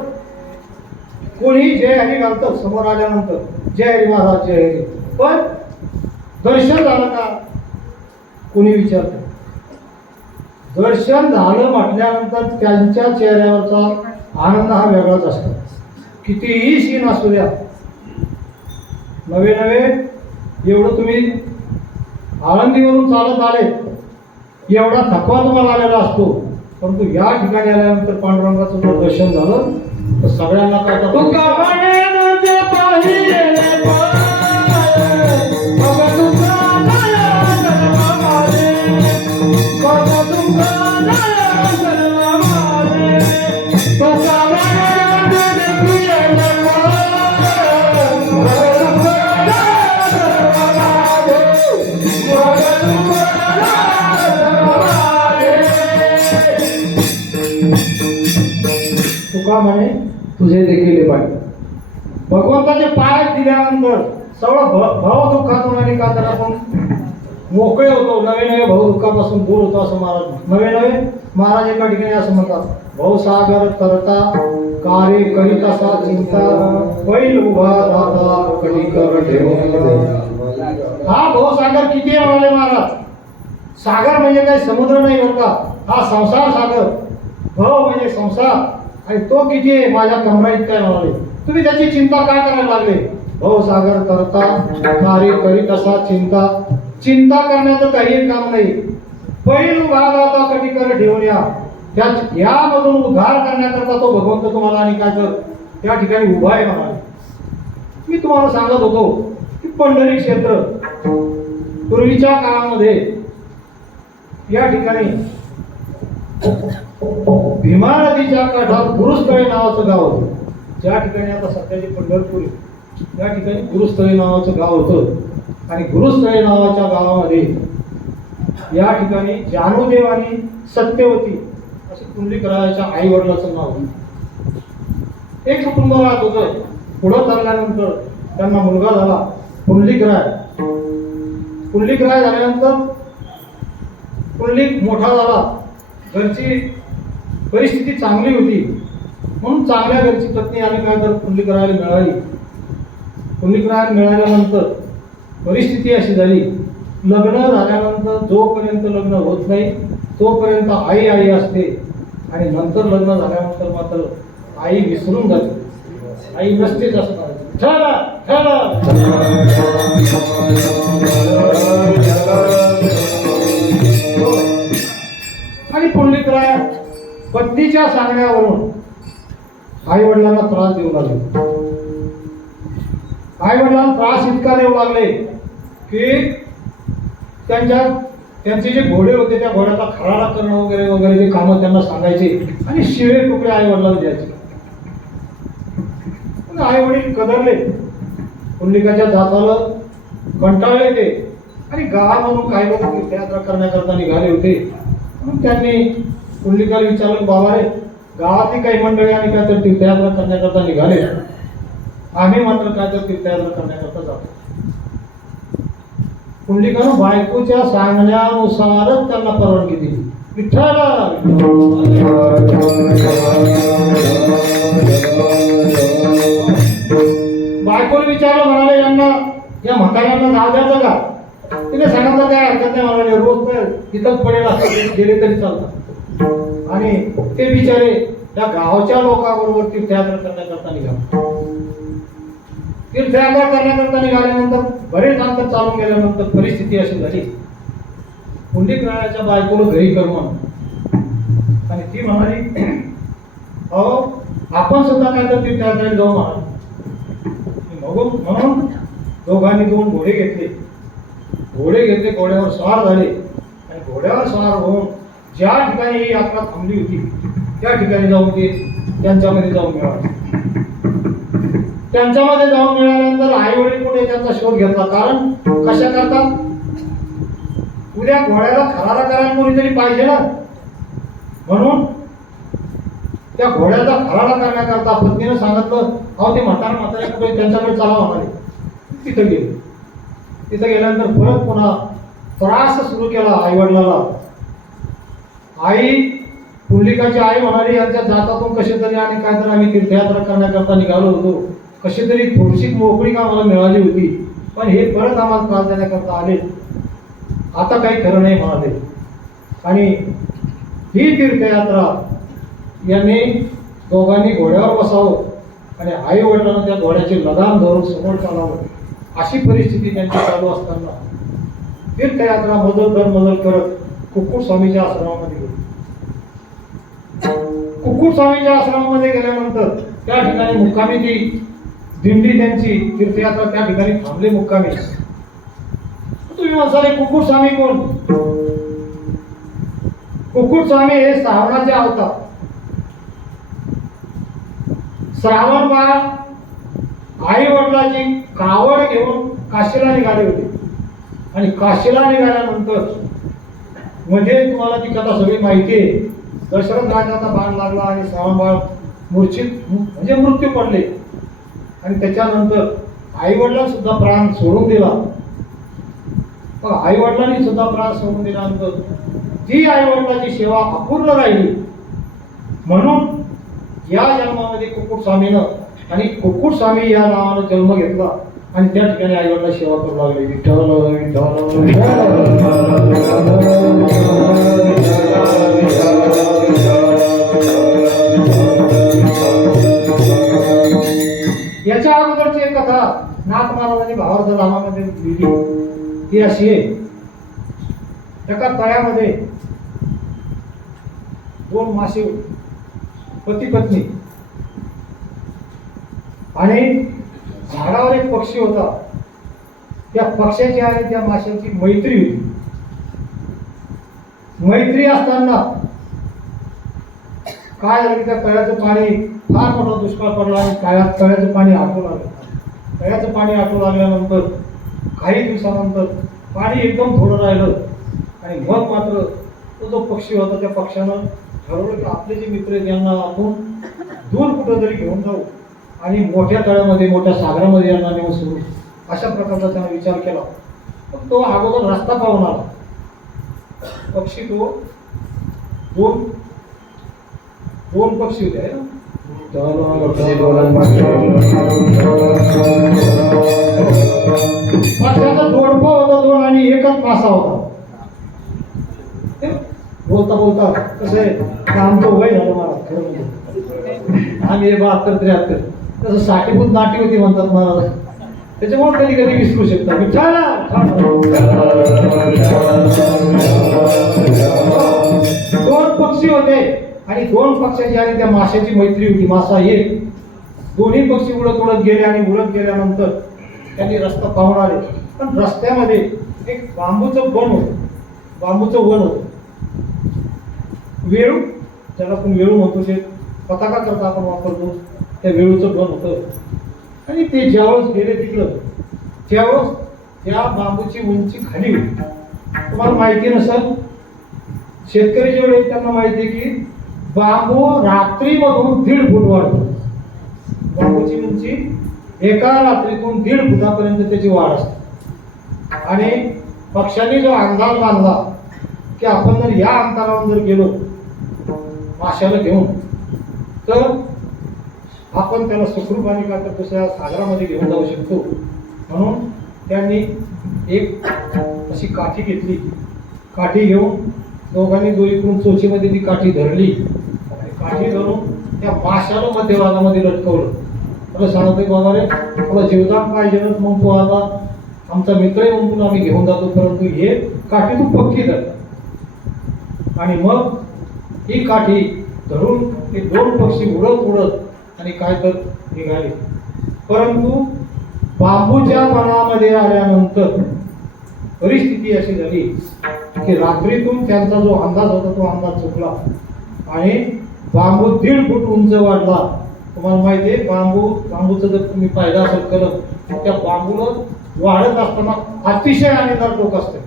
कोणी जय हरी घालतं समोर आल्यानंतर जय हरी महाराज जय हरी. पण दर्शन झालं का कोणी विचारतं. दर्शन झालं म्हटल्यानंतर त्यांच्या चेहऱ्यावरचा आनंद हा वेगळाच असतो. कितीही सीन असू द्या नवे नवे एवढं तुम्ही आळंदीवरून चालत आले, एवढा थकवा तुम्हाला आलेला असतो, परंतु या ठिकाणी आल्यानंतर पांडुरंगाचं जर दर्शन झालं तर सगळ्यांना काय तुका म्हणे तुझे देखील पाहिजे. भगवंताचे पाय दिल्यानंतर सगळं भाव दुःखातून आणि का तर आपण मोकळे होतो, नवे नवे भाऊ दुःखापासून दूर होतो असं महाराज. नवे नवे महाराज एका ठिकाणी असं म्हणतात, भाऊसागर तरता कार्य करीत असा चिंता बैल उभा राहता कधी कर ठेवून. हा भाऊसागर किती आहे म्हणाले महाराज. सागर म्हणजे काही समुद्र नाही बरं का, हा संसार सागर. भाव म्हणजे संसार आणि तो किती आहे, माझ्या कमरा इतका आहे म्हणाले. तुम्ही त्याची चिंता काय करायला लागले. भाऊसागर करता कार्य करीत असा चिंता. चिंता करण्याचं काही काम नाही. बैल उभा राहता कधी कर ठेवून यामधून उद्धार करण्याकरता तो भगवंत तुम्हाला आणि काय तर त्या ठिकाणी उभा आहे म्हणाले. मी तुम्हाला सांगत होतो की पंढरी क्षेत्र पूर्वीच्या काळामध्ये या ठिकाणी भीमा नदीच्या काठात गुरुस्थळी नावाचं गाव होतं. ज्या ठिकाणी आता सध्याची पंढरपूर या ठिकाणी गुरुस्थळी नावाचं गाव होतं आणि गुरुस्थळी नावाच्या गावामध्ये या ठिकाणी जानूदेव आणि सत्यवती असे पुंडलिकरायाच्या आई वडिलाचं नाव होतं. एक कुटुंब राहत होतं. पुढं चालल्यानंतर त्यांना मुलगा झाला पुंडलिकराय. पुंडलिकराय झाल्यानंतर पुंडलिक मोठा झाला. घरची परिस्थिती चांगली होती म्हणून चांगल्या घरची पत्नी आणि काय तर पुंडलिकरायाला मिळाली. पुंडलिकरायाला मिळाल्यानंतर परिस्थिती अशी झाली, लग्न झाल्यानंतर जोपर्यंत लग्न होत नाही तोपर्यंत आई आई असते आणि नंतर लग्न झाल्यानंतर मात्र आई विसरून जाते. आई नसतेच असणार. आणि पुंडलिकराय पत्नीच्या सांगण्यावरून आई वडिलांना त्रास देऊ लागले. आई वडिलांना त्रास इतका देऊ लागले की त्यांचे जे घोडे होते त्या घोड्याचा खराडा करणं वगैरे वगैरे जे कामं त्यांना सांगायचे आणि शिळे तुकडे आई वडिलांना द्यायचे. आई वडील कदरले, पुंडलिकाच्या जाचाला कंटाळले ते आणि गावामधून काही लोक तीर्थयात्रा करण्याकरता निघाले होते. म्हणून त्यांनी पुंडलिकाला विचारलं, बाबा रे, गावातली काही मंडळी आणि काय तर तीर्थयात्रा करण्याकरता निघाले, आम्ही मात्र काय तर तीर्थयात्रा करण्याकरता जातो. पुंडलिकानं बायकोच्या सांगण्यानुसारच त्यांना परवानगी दिली. विठ्ठला बायकोला विचारलं, म्हणाले यांना या म्हाताऱ्यांना नाव द्यायचं का. तिने सांगितलं काय हरकत नाही म्हणाले, रोज तिथंच पडेल असं गेले तरी चालतात. आणि ते बिचारे त्या गावच्या लोकांबरोबर तीर्थयात्रा करण्याकरता निघाले. तीर्थयात्रा करण्याकरता निघाल्यानंतर बरेच अंतर चालून गेल्यानंतर परिस्थिती अशी झाली, पुंडलिकरायाच्या बायकोला घरी कर म्हणून. आणि ती म्हणाली, अहो आपण सुद्धा काय तर तीर्थयात्रेला जाऊ म्हणाली. म्हणून दोघांनी दोन घोडे घेतले. घोड्यावर स्वार झाले आणि घोड्यावर स्वार होऊन ज्या ठिकाणी ही यात्रा थांबली होती त्या ठिकाणी जाऊन ते त्यांच्यामध्ये जाऊन मिळाले. त्यांच्यामध्ये जाऊन मिळाल्यानंतर आई वडील पुढे त्यांचा शोध घेतला. कारण कशा करतात, उद्या घोड्याला खरारा करायला कोणीतरी पाहिजे ना, म्हणून त्या घोड्याचा खराडा करण्याकरता पत्नीनं सांगितलं, अहो ते म्हातारे कुठे त्यांच्याकडे चला म्हणाले. तिथं गेले. तिथं गेल्यानंतर परत पुन्हा त्रास सुरू केला आई वडिलाला. आई पुंडलिकाची आई म्हणाली, यांच्या जातातून कसे तरी आणि काय तर आम्ही तीर्थयात्रा करण्याकरता निघालो होतो, कशी तरी थोडीशी मोकळी आम्हाला मिळाली होती, पण हे परत आम्हाला त्रास देण्याकरता आले, आता काही खरं नाही म्हणाले. आणि ही तीर्थयात्रा यांनी दोघांनी घोड्यावर बसावं आणि आई वडिलांना त्या घोड्याची लगाम धरून समोर चालावं अशी परिस्थिती त्यांची चालू असताना तीर्थयात्रा मजल करत कुक्कुट स्वामीच्या आश्रमामध्ये गेले. कुक्कुट स्वामीच्या आश्रमामध्ये गेल्यानंतर त्या ठिकाणी मुक्कामी ती दिंडी त्यांची तीर्थयात्रा त्या ठिकाणी थांबले मुक्कामी. तुम्ही म्हणसाल कुक्कुट स्वामी कोण? कुक्कुट स्वामी हे श्रावणाचे अवतार. श्रावण बाळ आई वडिलांची कावड घेऊन काशीला निघाले होते आणि काशीला निघाल्यानंतर मध्ये तुम्हाला ती कथा सगळी माहिती आहे. दशरथ राजाचा बाण लागला आणि श्रावण बाळ मूर्छित म्हणजे मृत्यू पडले आणि त्याच्यानंतर आई वडिलांनी सुद्धा प्राण सोडून दिला. पण आई वडिलांनी सुद्धा प्राण सोडून दिल्यानंतर जी आई वडिलांची सेवा अपूर्ण राहिली म्हणून या जन्मामध्ये कुक्कुट स्वामीनं आणि कुक्कुट स्वामी या नावानं जन्म घेतला आणि त्या ठिकाणी आई वडिला सेवा करू लागले. विठ्ठल याच्या अगोदरची एक कथा नाथ महाराजांनी भावार्थ रामामध्ये लिहिली. ती अशी आहे, एका तळ्यामध्ये दोन मासे पती पत्नी आणि झाडावर एक पक्षी होता. त्या पक्ष्याची आणि त्या माशांची मैत्री होती. मैत्री असताना काय झालं, त्या तळ्याचं पाणी फार मोठा दुष्काळ पडला आणि तळ्याचं पाणी आटू लागलं. तळ्याचं पाणी आटू लागल्यानंतर काही दिवसानंतर पाणी एकदम थोडं राहिलं आणि मग मात्र तो जो पक्षी होता त्या पक्षानं ठरवलं की आपले जे मित्र आहेत यांना आपण दूर कुठंतरी घेऊन जाऊ आणि मोठ्या तळ्यामध्ये मोठ्या सागरामध्ये यांना नेऊन सोडू. अशा प्रकारचा त्यानं विचार केला. पण तो अगोदर रस्ता पाहून आला. पक्षी तो दोन पक्षी होते ना, पक्ष्याचा जोडपा होता दोन आणि एकच मासा होता. बोलता बोलता कसं आहे आमचं वय झालं महाराज, खरं म्हणजे आम्ही 72-73 तसं 60 नाटी होती म्हणतात महाराज. त्याच्यामुळे कधी कधी विसरू शकता. दोन पक्षी होते आणि दोन पक्षाची आणि त्या माशाची मैत्री होती. मासा एक, दोन्ही पक्षी उडत गेले आणि उडत गेल्यानंतर त्यांनी रस्ता पाहून आले. पण रस्त्यामध्ये एक बांबूचं वन होतं. वेळू, ज्याला आपण वेळू म्हणतो, ते पताका करता आपण वापरतो, त्या वेळूचं वन होतं. आणि ते ज्यावेळेस गेले तिकडं त्यावेळेस त्या बांबूची उंची खाली होती. तुम्हाला माहिती नसेल, शेतकरी जेवढे त्यांना माहिती आहे की बांबू रात्रीमधून 1.5 फूट वाढतो. बांबूची उंची एका रात्रीतून 1.5 फुटापर्यंत त्याची वाढ असते. आणि पक्ष्यांनी जो अंदाज बांधला की आपण जर या अंतरावर जर गेलो माशाला घेऊन तर आपण त्याला सुखरूपाने का तर दुसऱ्या सागरामध्ये घेऊन जाऊ शकतो. म्हणून त्यांनी एक अशी काठी घेतली. काठी घेऊन दोघांनी दोरीकडून चोचीमध्ये ती काठी धरली आणि काठी धरून त्या माशाला मध्यभागामध्ये लटकवलं. मला सांगतोय बाबा रे, तुला जीवदान पाहिजेच, मग तू आता आमचा मित्र आहे म्हणून आम्ही घेऊन जातो, परंतु हे काठी तू पक्की धर. आणि मग ही काठी धरून ते दोन पक्षी उडत आणि काय तर निघाले. परंतु बांबूच्या वनामध्ये आल्यानंतर परिस्थिती अशी झाली की रात्रीतून त्यांचा जो अंदाज होता तो अंदाज चुकला आणि बांबू 1.5 फूट उंच वाढला. तुम्हाला माहिती आहे, बांबूचं जर तुम्ही पाहिलं असेल कलम, त्या बांबूला वाढत असताना अतिशय आणेदार टोक असते.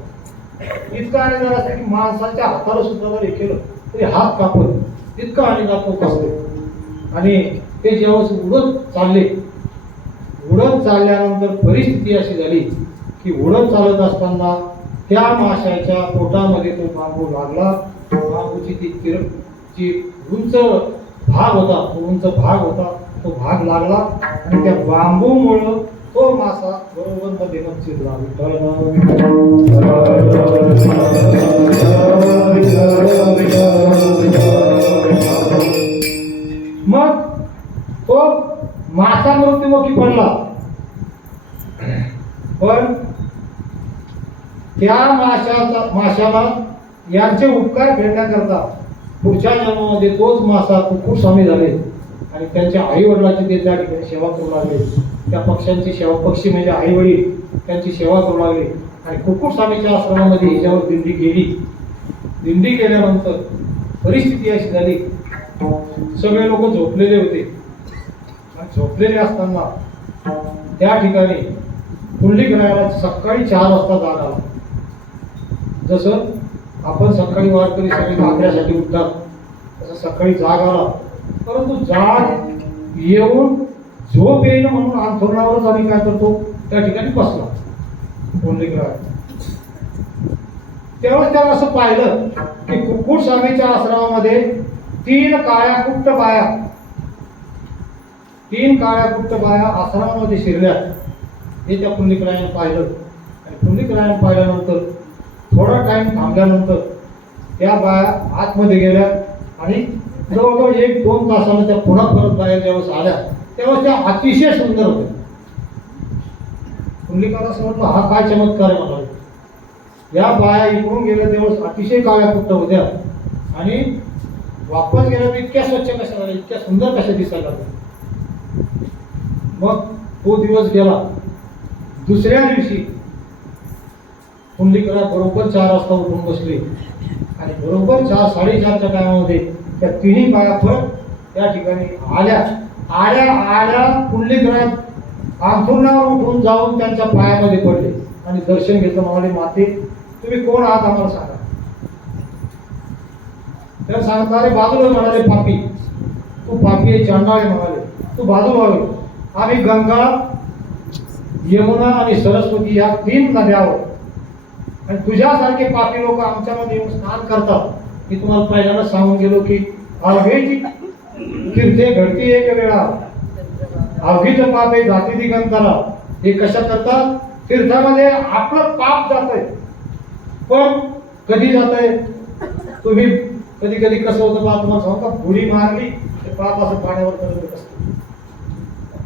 इतकं आणेदार असते की माणसाच्या हाताला सुद्धा जर हे केलं तरी हात कापत, इतकं आणेदार टोक असते. आणि ते जेव्हा उडत चालल्यानंतर परिस्थिती अशी झाली की उडत चालत असताना त्या माशाच्या पोटामध्ये तो बांबू लागला. बांबूची ती उंच भाग होता, तो भाग लागला आणि त्या बांबूमुळं तो मासा बरोबर मध्ये चिरला. मग तो मासा मृत्युमुखी पडला. पण त्या माशाला यांचे उपकार फेडण्याकरता पुढच्या जन्मामध्ये तोच मासा कुक्कुट स्वामी झाले आणि त्यांच्या आई वडिलांची ते त्या ठिकाणी सेवा करू लागले. त्या पक्ष्यांची सेवा, पक्षी म्हणजे आई वडील त्यांची सेवा करू लागले आणि कुक्कुट स्वामीच्या आश्रमामध्ये हिच्यावर दिंडी गेली. दिंडी गेल्यानंतर परिस्थिती अशी झाली, सगळे लोक झोपलेले होते आणि झोपलेले असताना त्या ठिकाणी पुंडलिकरायाला सकाळी 4 वाजता जाग आला. जसं आपण सकाळी वारकरी सगळे काकड्यासाठी उठतात तसं सकाळी जाग आला. परंतु जाग येऊन झोप येईल म्हणून अंथरुणावरच आम्ही काय करतो त्या ठिकाणी बसला पुंडलिकराय. तेव्हा त्याला असं पाहिलं की कुक्कुट स्वामीच्या आश्रमामध्ये 3 काळ्याकुट्ट बाया आश्रमामध्ये शिरल्यात. हे त्या पुंडलिकरायाने पाहिलं आणि पुंडलिकरायाने पाहिल्यानंतर थोडा टाइम थांबल्यानंतर त्या बाया आतमध्ये गेल्या आणि जवळजवळ 1-2 तासानं त्या पुन्हा परत बाया ज्यावेळेस आल्या तेव्हा त्या अतिशय सुंदर होत्या. पुंडलिकाला असं म्हटलं हा काय चमत्कार आहे म्हणाले. या बाया इकडून गेल्या तेव्हा अतिशय काळ्याकुट्ट होत्या आणि वापस गेल्या इतक्या स्वच्छ कशा झाल्या, इतक्या सुंदर कशा दिसायला लागल्या. मग तो दिवस गेला. दुसऱ्या दिवशी पुंडलिकराय बरोबर 4 वाजता उठून बसले आणि बरोबर 4-4:30च्या टायमामध्ये त्या 3 बाया परत त्या ठिकाणी आल्या. पुंडलिकराय अंथरुणावर उठून जाऊन त्यांच्या पायामध्ये पडले आणि दर्शन घेतलं. म्हणाले, माते तुम्ही कोण आहात आम्हाला सांगा. त्या सांगणारे बाजूला म्हणाले, पापी तू पापी आहे, चांडाळ आहे म्हणाले, तू बाजूला व्हावे. आम्ही गंगा, यमुना आणि सरस्वती या 3 नद्यावर आणि तुझ्यासारखे पापी लोक आमच्यामध्ये येऊन स्नान करतात. मी तुम्हाला पहिल्यांदा सांगून गेलो की अवघेची तीर्थे घडती एक वेळा, अवघीचं पाप हे जाती दिगंतरा. हे कशा करतात, तीर्थामध्ये आपलं पाप जातंय. पण कधी जातंय, तुम्ही कधी कधी कसं होतं बा तुम्हाला सांगू का, बुडी मारली ते पाप असं पाण्यावर करत असतं.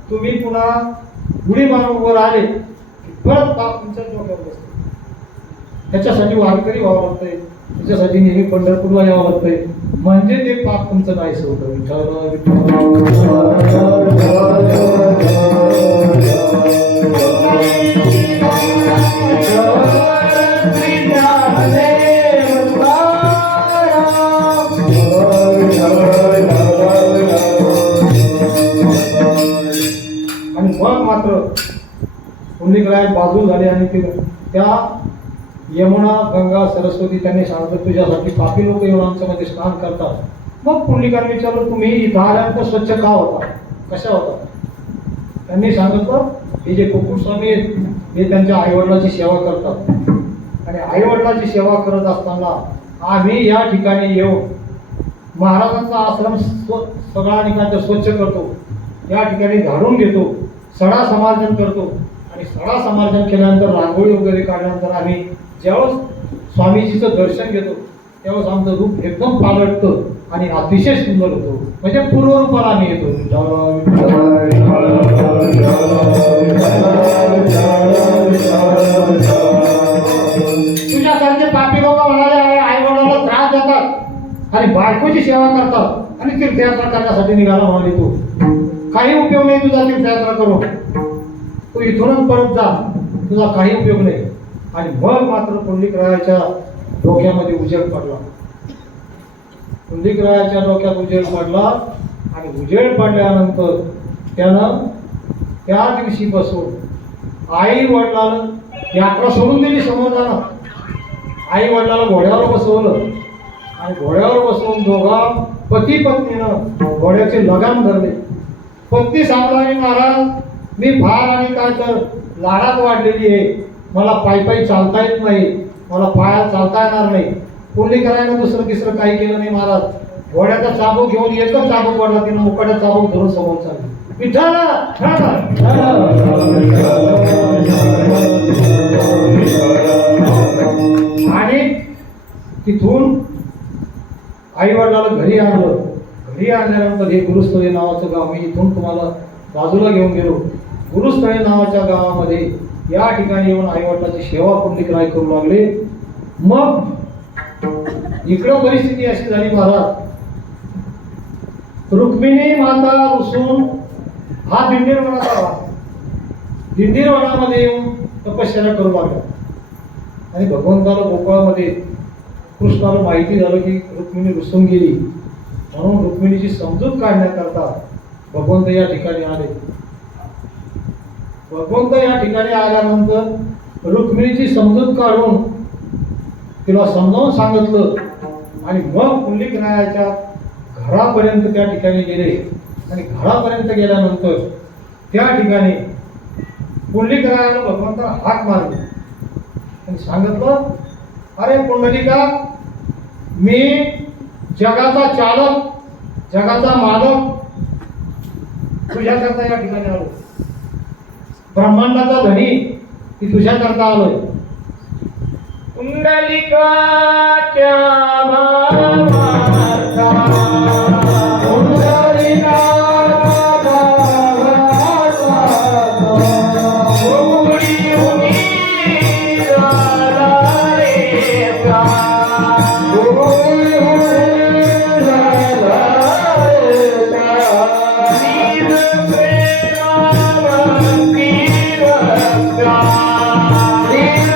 तुम्ही पुन्हा बुडी मारून वर आले की परत पाप तुमच्या डोक्यावर बसतं. त्याच्यासाठी वारकरी व्हावं लागतंय, त्याच्यासाठी नेहमी पंढरपूरला यावं लागतंय, म्हणजे ते पाप तुमचं नाहीसं होतं. आणि मग मात्र पुंडलिकराय बाजू झाले आणि त्या यमुना, गंगा, सरस्वती त्यांनी सांगितलं तुझ्यासाठी पापी लोक येऊन आमच्यामध्ये स्नान करतात. मग पुंडलिकाने विचारलं तुम्ही इथं आल्यानंतर स्वच्छ का होता, कशा होता. त्यांनी सांगितलं हे जे कुक्कुट स्वामी आहेत हे त्यांच्या आईवडिलाची सेवा करतात आणि आईवडिलाची सेवा करत असताना आम्ही या ठिकाणी येऊन महाराजांचा आश्रम सगळा ठिकाणी स्वच्छ करतो, या ठिकाणी झाडून घेतो, सडा समार्जन करतो आणि सडा समार्जन केल्यानंतर रांगोळी वगैरे काढल्यानंतर आम्ही ज्यावेळेस स्वामीजीचं दर्शन घेतो त्यावेळेस आमचं रूप एकदम पालटतं आणि अतिशय सुंदर होतो. म्हणजे पूर्वरूपाला आम्ही येतो. तुझ्यासारखे पापी लोक म्हणाले आई वडिलांना त्रास देतात आणि बायकोची सेवा करतात आणि तीर्थयात्रा करण्यासाठी निघाला म्हणाले तू. काही उपयोग नाही तुझा तीर्थयात्रा करून, तू इथूनच परत जा, तुझा काही उपयोग नाही. आणि मग मात्र पुंडलिकरायाच्या डोक्यामध्ये उजेड पडला. पुंडलिकरायाच्या डोक्यात उजेड पडला आणि उजेड पडल्यानंतर त्यानं त्या दिवशीपासून आई वडिलांना यात्रा सोडून दिली. समोर जाणं आई वडिलांना घोड्यावर बसवलं आणि घोड्यावर बसवून दोघा पती पत्नीनं घोड्याचे लगाम धरले. पत्नी सांगला महाराज मी फार आणि काय तर लाडात वाढलेली आहे, मला पायी चालता येत नाही, मला पायात चालता येणार नाही. पुंडलिकरायानं दुसरं तिसरं काही केलं नाही महाराज. घोड्याचा चाबूक घेऊन एकच चाबूक वाढला, तिनं मुकाट्या चाबूक धरून समोर चालली. आणि तिथून आई वडिलाला घरी आणलं. घरी आणल्यानंतर हे गुरुस्थळी नावाचं गाव, मी इथून तुम्हाला बाजूला घेऊन गेलो. गुरुस्थळी नावाच्या गावामध्ये या ठिकाणी येऊन आई वडिलांची सेवा पुंडलिकराय करू लागले. मग इकडं परिस्थिती अशी झाली महाराज, रुक्मिणी माता रुसून हा दिंडीर वनात आला. दिंडीर वनामध्ये येऊन तपश्चर्या करू लागला आणि भगवंताला गोकुळामध्ये कृष्णाला माहिती झालं की रुक्मिणी रुसून गेली. म्हणून रुक्मिणीची समजूत काढण्याकरता भगवंत या ठिकाणी आले. भगवंत या ठिकाणी आल्यानंतर रुक्मिणीची समजूत काढून तिला समजावून सांगितलं आणि मग पुंडलिकरायाच्या घरापर्यंत त्या ठिकाणी गेले. आणि घरापर्यंत गेल्यानंतर त्या ठिकाणी पुंडलिकरायाला भगवंताला हाक मारली आणि सांगितलं, अरे पुंडलिका, मी जगाचा चालक, जगाचा मालक तुझ्याकरता या ठिकाणी आलो. ब्रह्मांडाचा धनी ती तुझ्याकरता आलोय. पुंडलिकाच्या भावार्था, पुंडलिकाच्या भावार्था, गोकुळी मुनी झाला रे का, गोकुळी मुनी झाला रे का, नीर प्रेमावंती रक्ता, नीर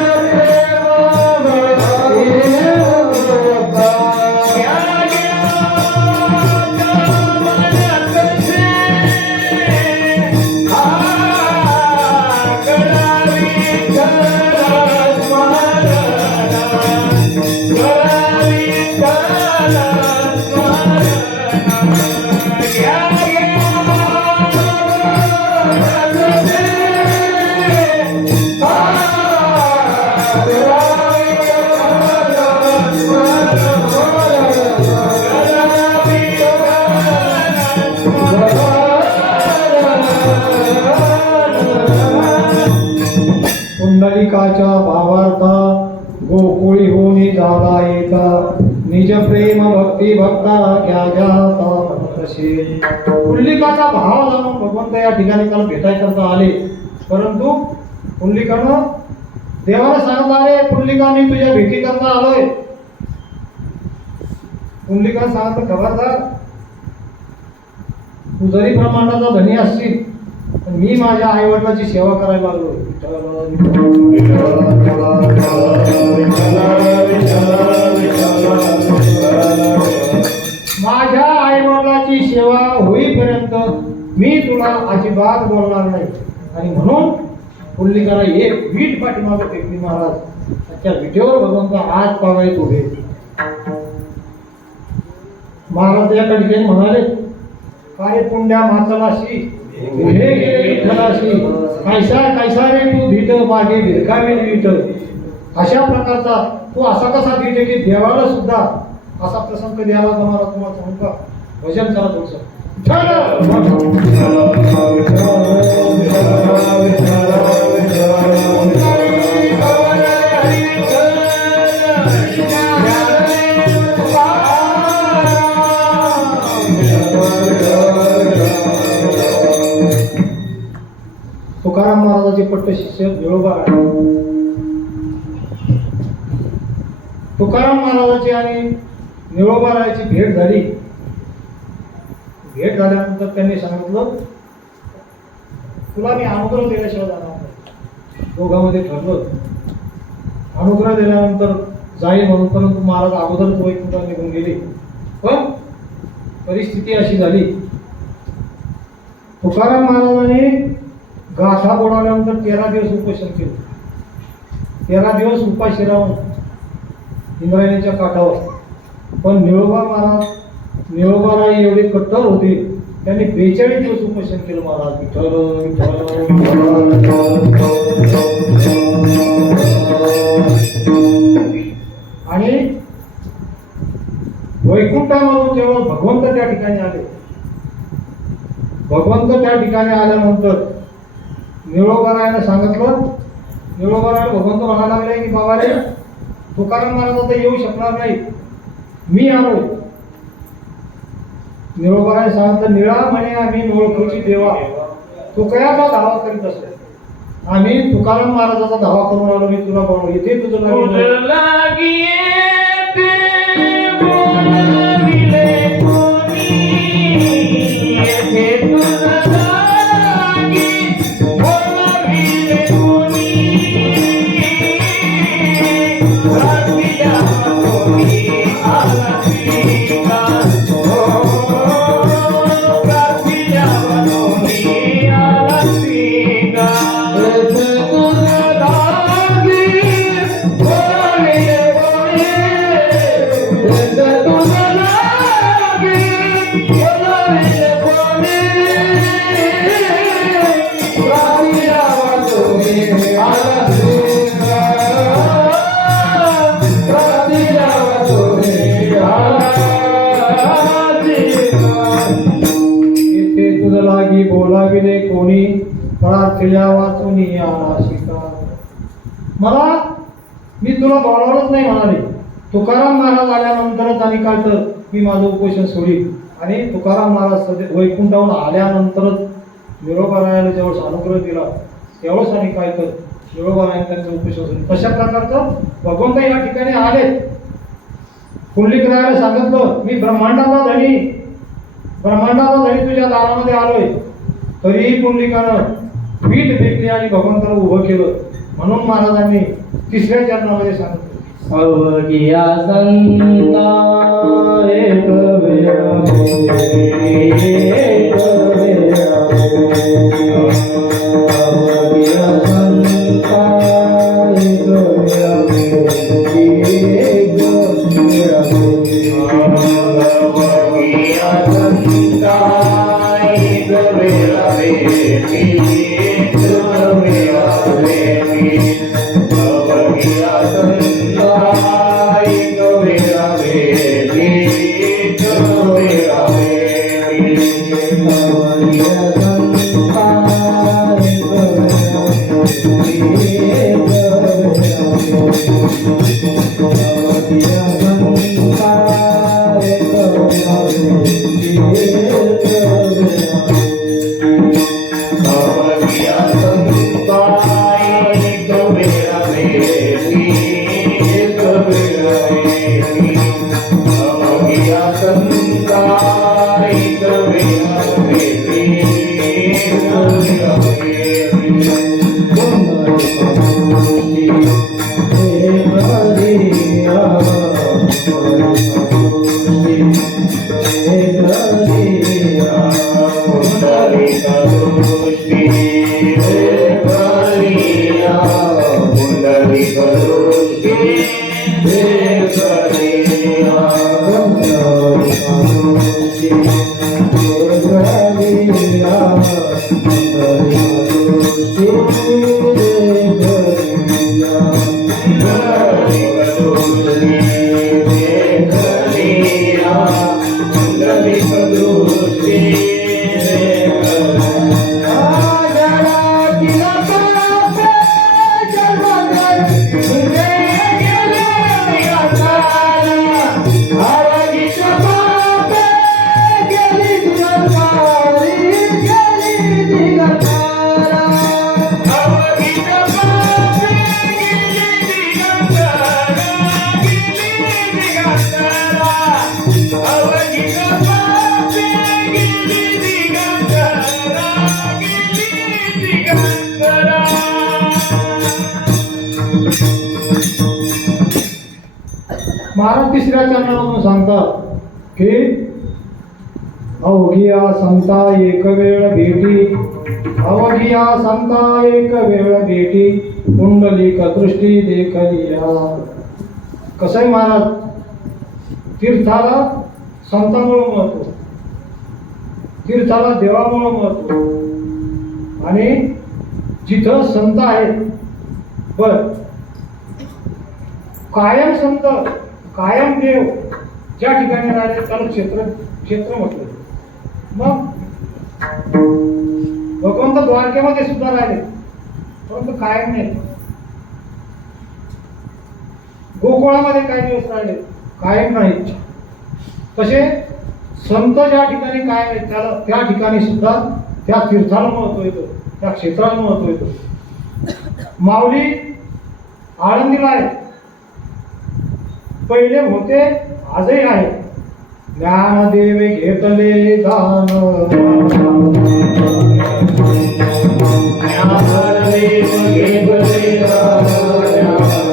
पुंडलिकाच्या भावार्था, गोकुळी होनी झाला येता, निज प्रेम भक्ती भक्ता घ्या घ्या तसे. पुंडलिकाचा भाव जाणून भगवंत या ठिकाणी त्याला भेटायकरता आले. परंतु पुंडलिकानं देवाला सांगितलं, अरे पुंडलिका, मी तुझ्या भेटी करता आलोय. पुंडलिकानं सांगितलं, खबरदार, तू जरी ब्रह्मांडाचा धनी असशील पण मी माझ्या आई वडिलांची सेवा करायला लागलो. माझ्या आई वडिलांची सेवा होईपर्यंत मी तुला अजिबात बोलणार नाही. आणि म्हणून पुंडलिकाला एक वीट पाठीमागे फेकली महाराज. त्या विटेवर भगवंत आज पावायत उभे. महाराज या ठिकाणी म्हणाले, काय पुंड्या माचलाशी हे विठ्ठलाशी, कैसा कैसा रे तू धीट मागे भिरकावे विठ. अशा प्रकारचा तू असा कसा धीट की देवाला सुद्धा असा प्रसंग द्यावा तुम्हाला सांगू का. भजन करा थोडस. तुकाराम महाराजांचे पट्ट शिष्य निळोबा. तुकाराम महाराजांची आणि निळोबारायाची भेट झाली. भेट झाल्यानंतर त्यांनी सांगितलं, तुला मी अनुग्रह दिल्याशिवाय जाणार नाही. दोघांमध्ये ठरलं. अनुग्रह दिल्यानंतर जाईल म्हणून, परंतु महाराज अगोदरच वैकुंठाला निघून गेले. पण परिस्थिती अशी झाली, तुकाराम महाराजांनी गाथा बोलावल्यानंतर 13 दिवस उपोषण केलं. 13 दिवस उपाशी राहून इंद्रायणीच्या काठावर. पण निळोबाराय एवढे कट्टर होते, त्यांनी 42 दिवस उपोषण केलं महाराज. आणि वैकुंठामधून जेव्हा भगवंत त्या ठिकाणी आले, भगवंत त्या ठिकाणी आल्यानंतर निळोबारायाने सांगितलं, निळोबाराय भगवंत म्हणायला लागले की बाबा रे, तुकाराम महाराज आता येऊ शकणार नाही, मी आलोय. निळोबाराय सांगितलं, निळा म्हणे आम्ही ओळखूची देवा, तू कयाचा धावा करीत असतो. आम्ही तुकाराम महाराजाचा धावा करून आलो. मी तुला बोलवलं इथे तुझं नाव घेऊन आलो. येथे तुझ लागी बोलाविले कोणी प्रार्थया वाचून आला शिका. मला मी तुला बोलावलंच नाही म्हणाले. तुकाराम महाराज आल्यानंतरच आणि काय तर मी माझं उपोषण सोडील. आणि तुकाराम महाराज वैकुंठाहून आल्यानंतरच निरोबारायाला जेव्हा अनुग्रह दिला तेव्हाच आणि काय तर निरोबारायाने त्यांचं उपोषण सोडलं. तशा प्रकारचं भगवंत या ठिकाणी आले. पुंडलिकरायाला सांगितलं मी ब्रह्मांडाचा धनी तुझ्या दारामध्ये आलोय. तरीही पुंडलिकानं पीठ फेकली आणि भगवंताला उभं केलं. म्हणून महाराजांनी तिसऱ्या चरणामध्ये सांगितलं अवघिया संता एक वेळा अवघिया संता एक वेळा महाराज तिसऱ्या चरणामधून सांगतात की अवघिया संता एक वेळ भेटी अवघिया संता एक वेळ भेटी पुंडलिक दृष्टी देखलिया. कसं आहे महाराज तीर्थाला संतांमुळे महत्व, तीर्थाला देवामुळे महत्व. आणि जिथं संत आहेत बर कायम संत कायम देव ज्या ठिकाणी राहिले त्याला क्षेत्र म्हटलं. मग भगवंत द्वारकेमध्ये सुद्धा राहिले परंतु कायम नाही. गोकुळामध्ये काही दिवस राहिले कायम नाही. तसे संत ज्या ठिकाणी कायम आहेत त्या ठिकाणी सुद्धा त्या तीर्थाला महत्व येतं, त्या क्षेत्राला महत्व येतं. माऊली आळंदीला आहे, पहिले होते आजही आहे. ज्ञानदेव घेतले दान, ज्ञानदेव घेतले दान, ज्ञानदेव घेतले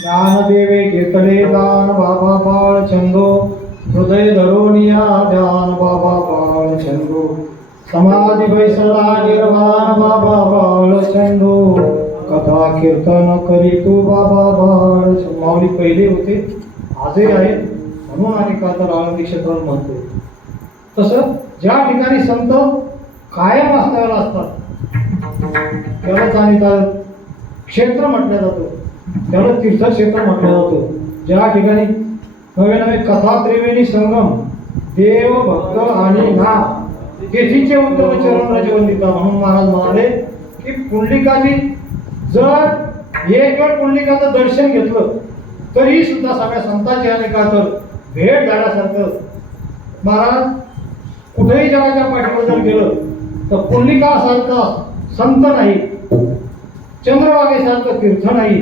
ज्ञानदेवे घेतले दान बाबा बाळ छंदो, हृदय धरोनिया ध्यान बाबा बाळ छंदो, समाधी बैसला निर्वाण बाबा बाळ छंदो, कथा कीर्तन करी तू बाबा बाळ. माऊली पहिले होते आजही आहेत, म्हणून आणि का तर आळंदी क्षेत्रात म्हणतो. तसं ज्या ठिकाणी संत कायम असताना असतात त्यालाच आणि क्षेत्र म्हटलं जातं, त्याला तीर्थक्षेत्र म्हटलं जातं. ज्या ठिकाणी नवे नवे कथा त्रिवेणी संगम, देव भक्त आणि नाम तेथीचे उत्तम चरण रजवंदिता. म्हणून महाराज म्हणाले की पुंडलिकाची जर एक वेळ पुंडलिकाचं दर्शन घेतलं तरी सुद्धा सगळ्या संतांची आणि का तर भेट झाल्यासारखं. महाराज कुठेही जगाच्या पाठीवर जर गेलं तर पुंडलिकासारखा संत नाही, चंद्रभागेसारखं तीर्थ नाही,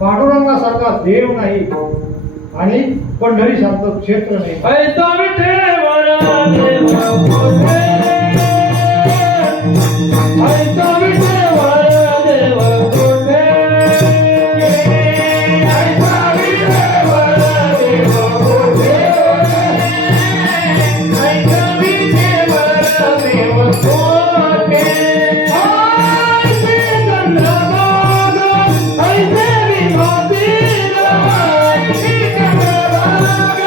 पांडुरंगासारखा देव नाही आणि पंढरीसारखं क्षेत्र नाही. ऐसा विठेवर देव कोठे, ऐसा विठेवर देव कोठे, ऐसा विठेवर देव कोठे, ऐसा विठेवर देव कोठे. ऐसे चंद्रभाग, ऐसे विभातीला, ऐसे चंद्रभाग,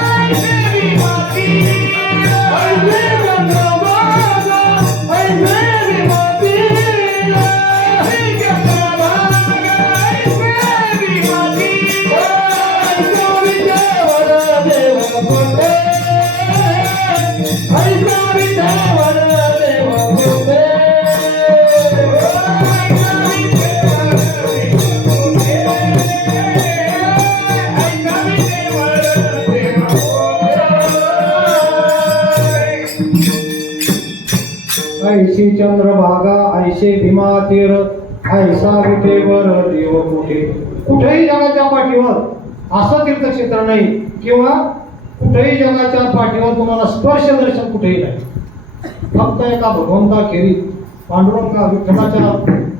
ऐसे विभातीला, ऐसे चंद्रभाग, ऐसे विभातीला, ऐसे चंद्रभाग, ऐसे विभातीला. ऐसा विठेवर देव कोठे, ऐसा विठेवर देव कोठे, ऐशी चंद्रभागा ऐशे भीमा तीर, ऐसा विठेवर देव कुठे. कुठेही जगाच्या पाठीवर असं तीर्थक्षेत्र नाही किंवा कुठेही जगाच्या पाठीवर तुम्हाला स्पर्श दर्शन कुठेही नाही. फक्त एका भगवंताखेरीज पांडुरंगा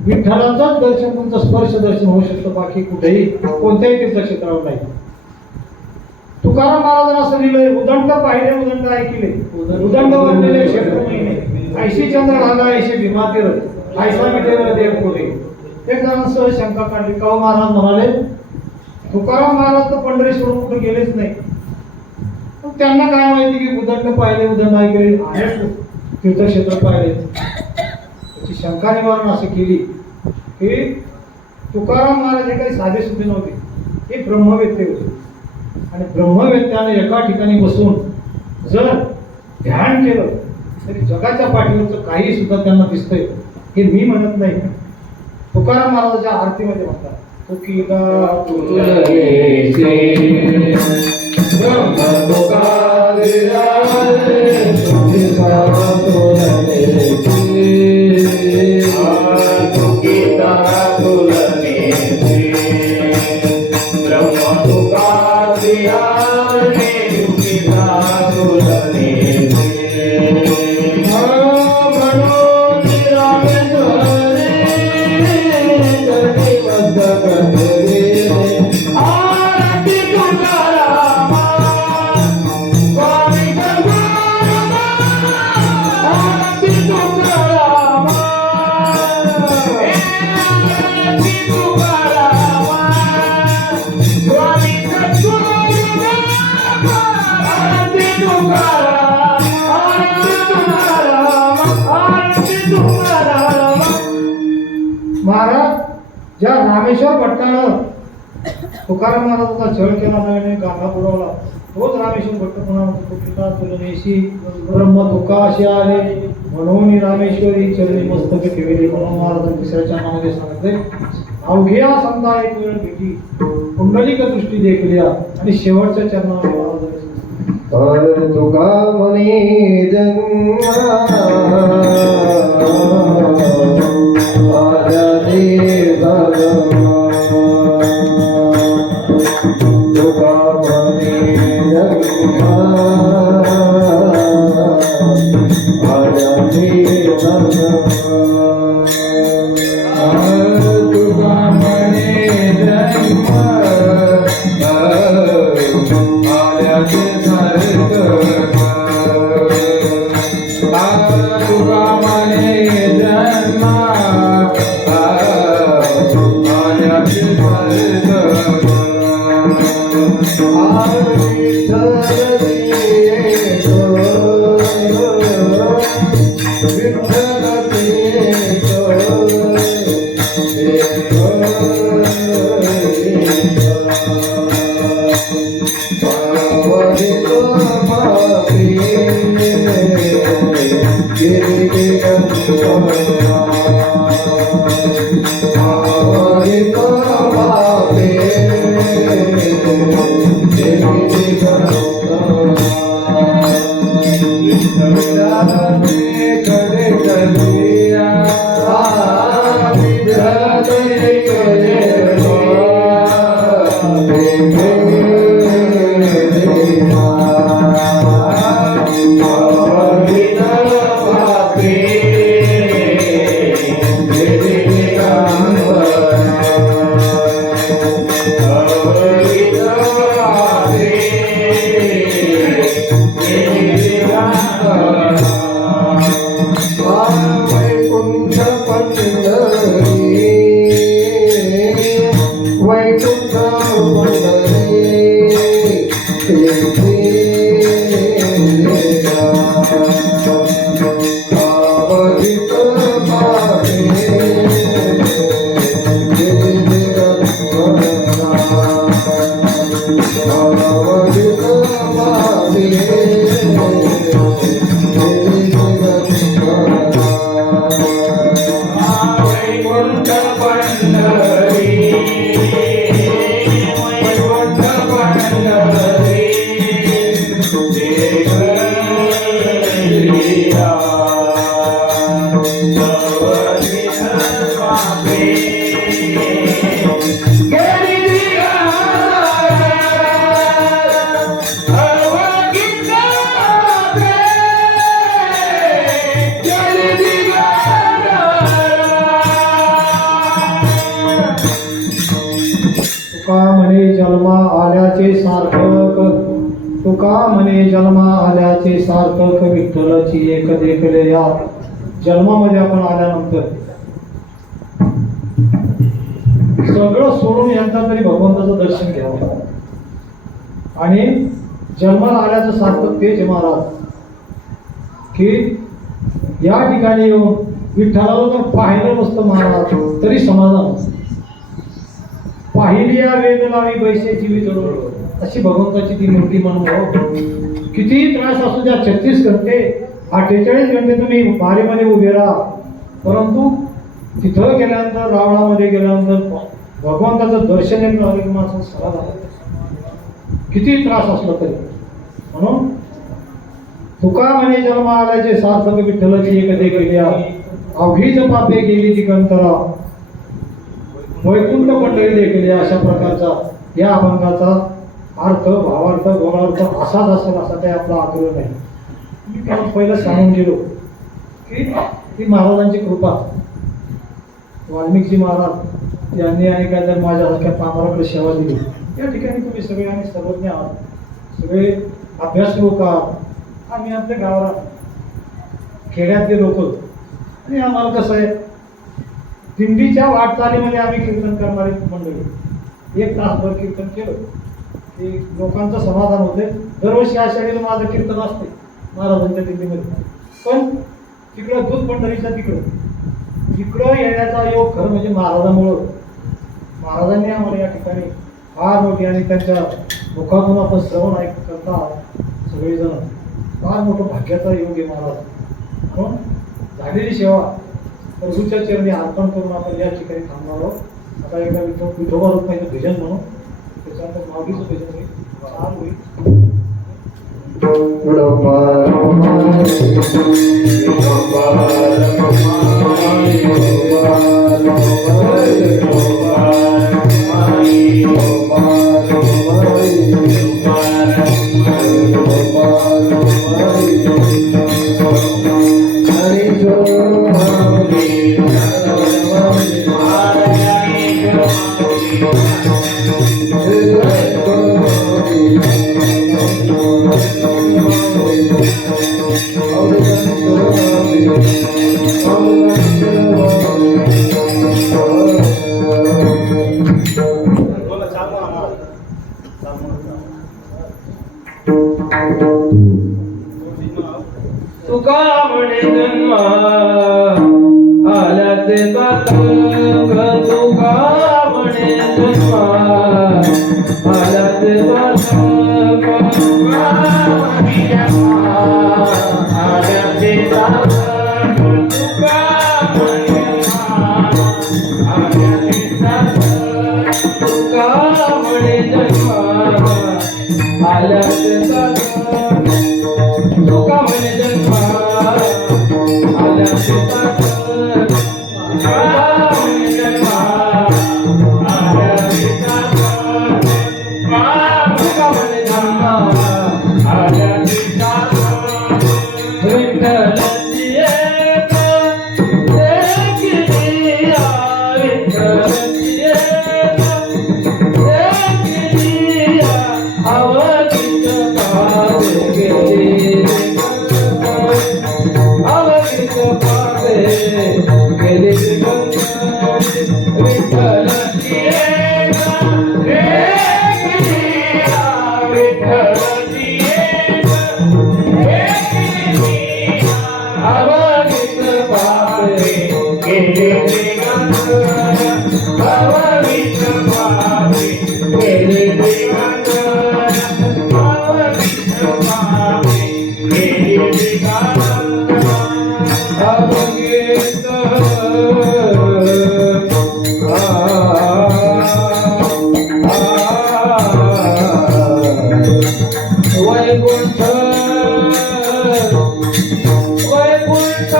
विठ्ठलाचंच दर्शन, तुमचं स्पर्श दर्शन होऊ शकतं, बाकी कुठेही कोणत्याही तीर्थक्षेत्रावर नाही. तुकाराम महाराजांना असं लिहिलंय, उदंड पाहिले उदंड ऐकले, उदंड वर्णले क्षेत्र महिने, ऐशी चंद्रभागा ऐशी भीमातीर, ऐसा विठेवर देव कोठे. एक जण सहज शंका काढली, काव महाराज म्हणाले तुकाराम महाराज तर पंढरी सोडून कुठे गेलेच नाही. पण त्यांना काय माहिती की उदंड पाहिले उदंड ऐकले, अनेक तीर्थक्षेत्र पाहिले. त्याची शंका निवारण अशी केली की तुकाराम महाराज हे काही साधे सुद्धा नव्हते, हे ब्रह्मवेत्ते होते. आणि ब्रह्मवेत्याने एका ठिकाणी बसून जर ध्यान केलं तरी जगाच्या पाठीवरचं काही सुद्धा त्यांना दिसतंय हे मी म्हणत नाही. तुकाराम महाराजांच्या आरतीमध्ये म्हणतात तुकिदा तुलनेचे ब्रह्म तुकारिया तुझा तुलनेचे तुकिदा तुलनेचे ब्रह्म तुकारिया तुझा तुलनेचे महाराज ज्या रामेश्वर भट्टानं तुकाराम महाराजांचा छळ केला त्याने गांगा बुडवला तोच रामेश्वर भट्ट पुन्हा तुकिता तुलनेशी ब्रह्म तुकाशी आले म्हणून रामेश्वरी चरणी मस्तक ठेवले म्हणून महाराज तिसऱ्या चरणामध्ये सांगते अवघ्या संता एक वेळ भेटी कुंडलिक दृष्टी देखल्या आणि शेवटच्या चरणावर महाराज तुका म्हणे जन्मा आल्या देवा तुका म्हणे जन्मा आल्या देवा तुका म्हणे जन्मा आल्या तुका म्हणे जन्मा आल्याचे सार्थक विठ्ठलाची एक देखले या जन्मामध्ये आपण आल्यानंतर सगळं सोडून यंदा तरी भगवंताचं दर्शन घ्यावं आणि जन्माला आल्याचं सार्थक तेच महाराज की या ठिकाणी येऊन विठ्ठलाला जर पाहिलं नसतं महाराज तरी समाधान पाहिली या वेद लावी बैसे जीवित अशी भगवंताची ती मूर्ती म्हणून कितीही त्रास असू द्या, 36 घंटे 48 घंटे तुम्ही बारीमध्ये उभे राहा, परंतु तिथं गेल्यानंतर रावणामध्ये गेल्यानंतर भगवंताचं दर्शन येत झालं की माणसं सरा झालं, किती त्रास असला तरी. म्हणून तुका म्हणे जन्म आल्याचे सार्थक विठ्ठलची एकदे गेल्या, अवघीच पापे गेली ती कंतरा, वैकुंठ मंडळी देखील. अशा प्रकारचा या अभंगाचा अर्थ, भावार्थ, गोळार्थ असाच असेल असा काही आपला आग्रह नाही. मी त्याला पहिलं सांगून गेलो की ती महाराजांची कृपा. वाल्मिकी महाराज यांनी आणि काय तर माझ्यासारख्या पामराकडे सेवा दिली. या ठिकाणी तुम्ही सगळे आणि सर्वज्ञ आहात, सगळे अभ्यासलोक आहात. आम्ही आपल्या गावाला खेड्यातले लोक आणि आम्हाला कसं आहे, दिंडीच्या वाटचालीमध्ये आम्ही कीर्तन करणारे मंडळी. 1 तासभर कीर्तन केलं की लोकांचं समाधान होते. दरवर्षी आषाढीला माझं कीर्तन असते महाराजांच्या दिंडीमध्ये. पण तिकडं दूध पंढरीच्या तिकडं येण्याचा योग खरं म्हणजे महाराजांमुळं. महाराजांनी आम्हाला या ठिकाणी फार मोठी, आणि त्यांच्या मुखातून आपण श्रवण करता सगळेजण, फार मोठं भाग्याचा योग आहे महाराज. म्हणून झालेली सेवा प्रभूच्या चरणी अर्पण करून आपण या ठिकाणी थांबणार आहोत. आता एकदा विठोबा रुक्माईचं भजन म्हणून, त्याच्यानंतर माऊलीचं भजन होईल, छान होईल. तुका म्हणे जन्म आल्याचे बातक, तुका म्हणे जन्म आल्याचे बातक, आल्याचे बातक, तुका म्हणे आल्याचे बातक, तुका म्हणे जन्म आल्याचे बातक, तुका म्हणे जन्म आल्याचे बातक, तुका म्हणे जन्म आल्याचे बातक, तुका म्हणे जन्म आल्याचे बातक. विठ्ठलाची एक देखिलिया, विठ्ठलाची एक देखिलिया, अवघीच पावे गेली, अवघीच पावे गेली गंगाची. विठ्ठलाची एक देखिलिया, विठ्ठलाची एक देखिलिया, अवघीच पावे गेली गंगाची, अवघीच पावे गेली गंगाची, अवघीच पावे गेली गंगाची. अवघीच वैकुंठ वैकुंठ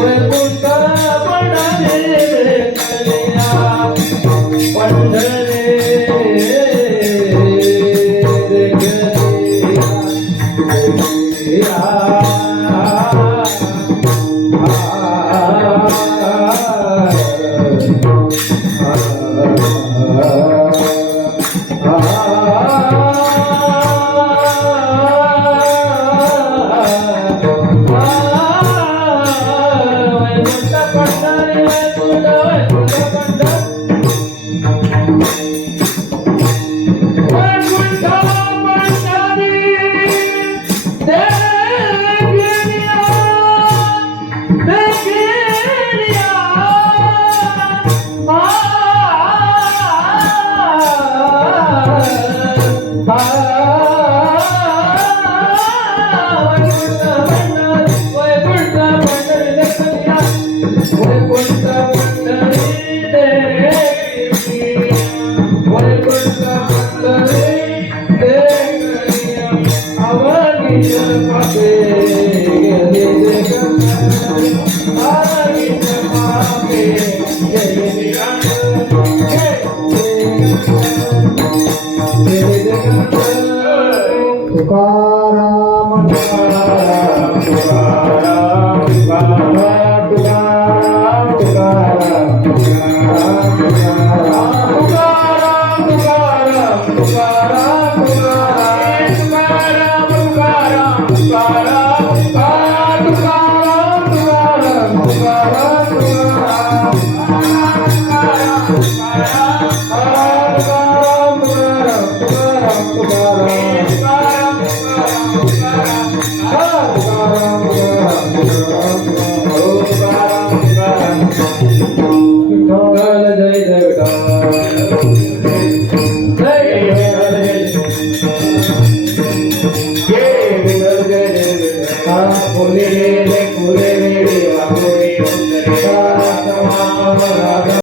वैकुंठ पंढरे कल्या, पंढरे देखलिया, वैकुंठ पंढरी पापे गेले पापे तुकाराम जय जय विठ्ठल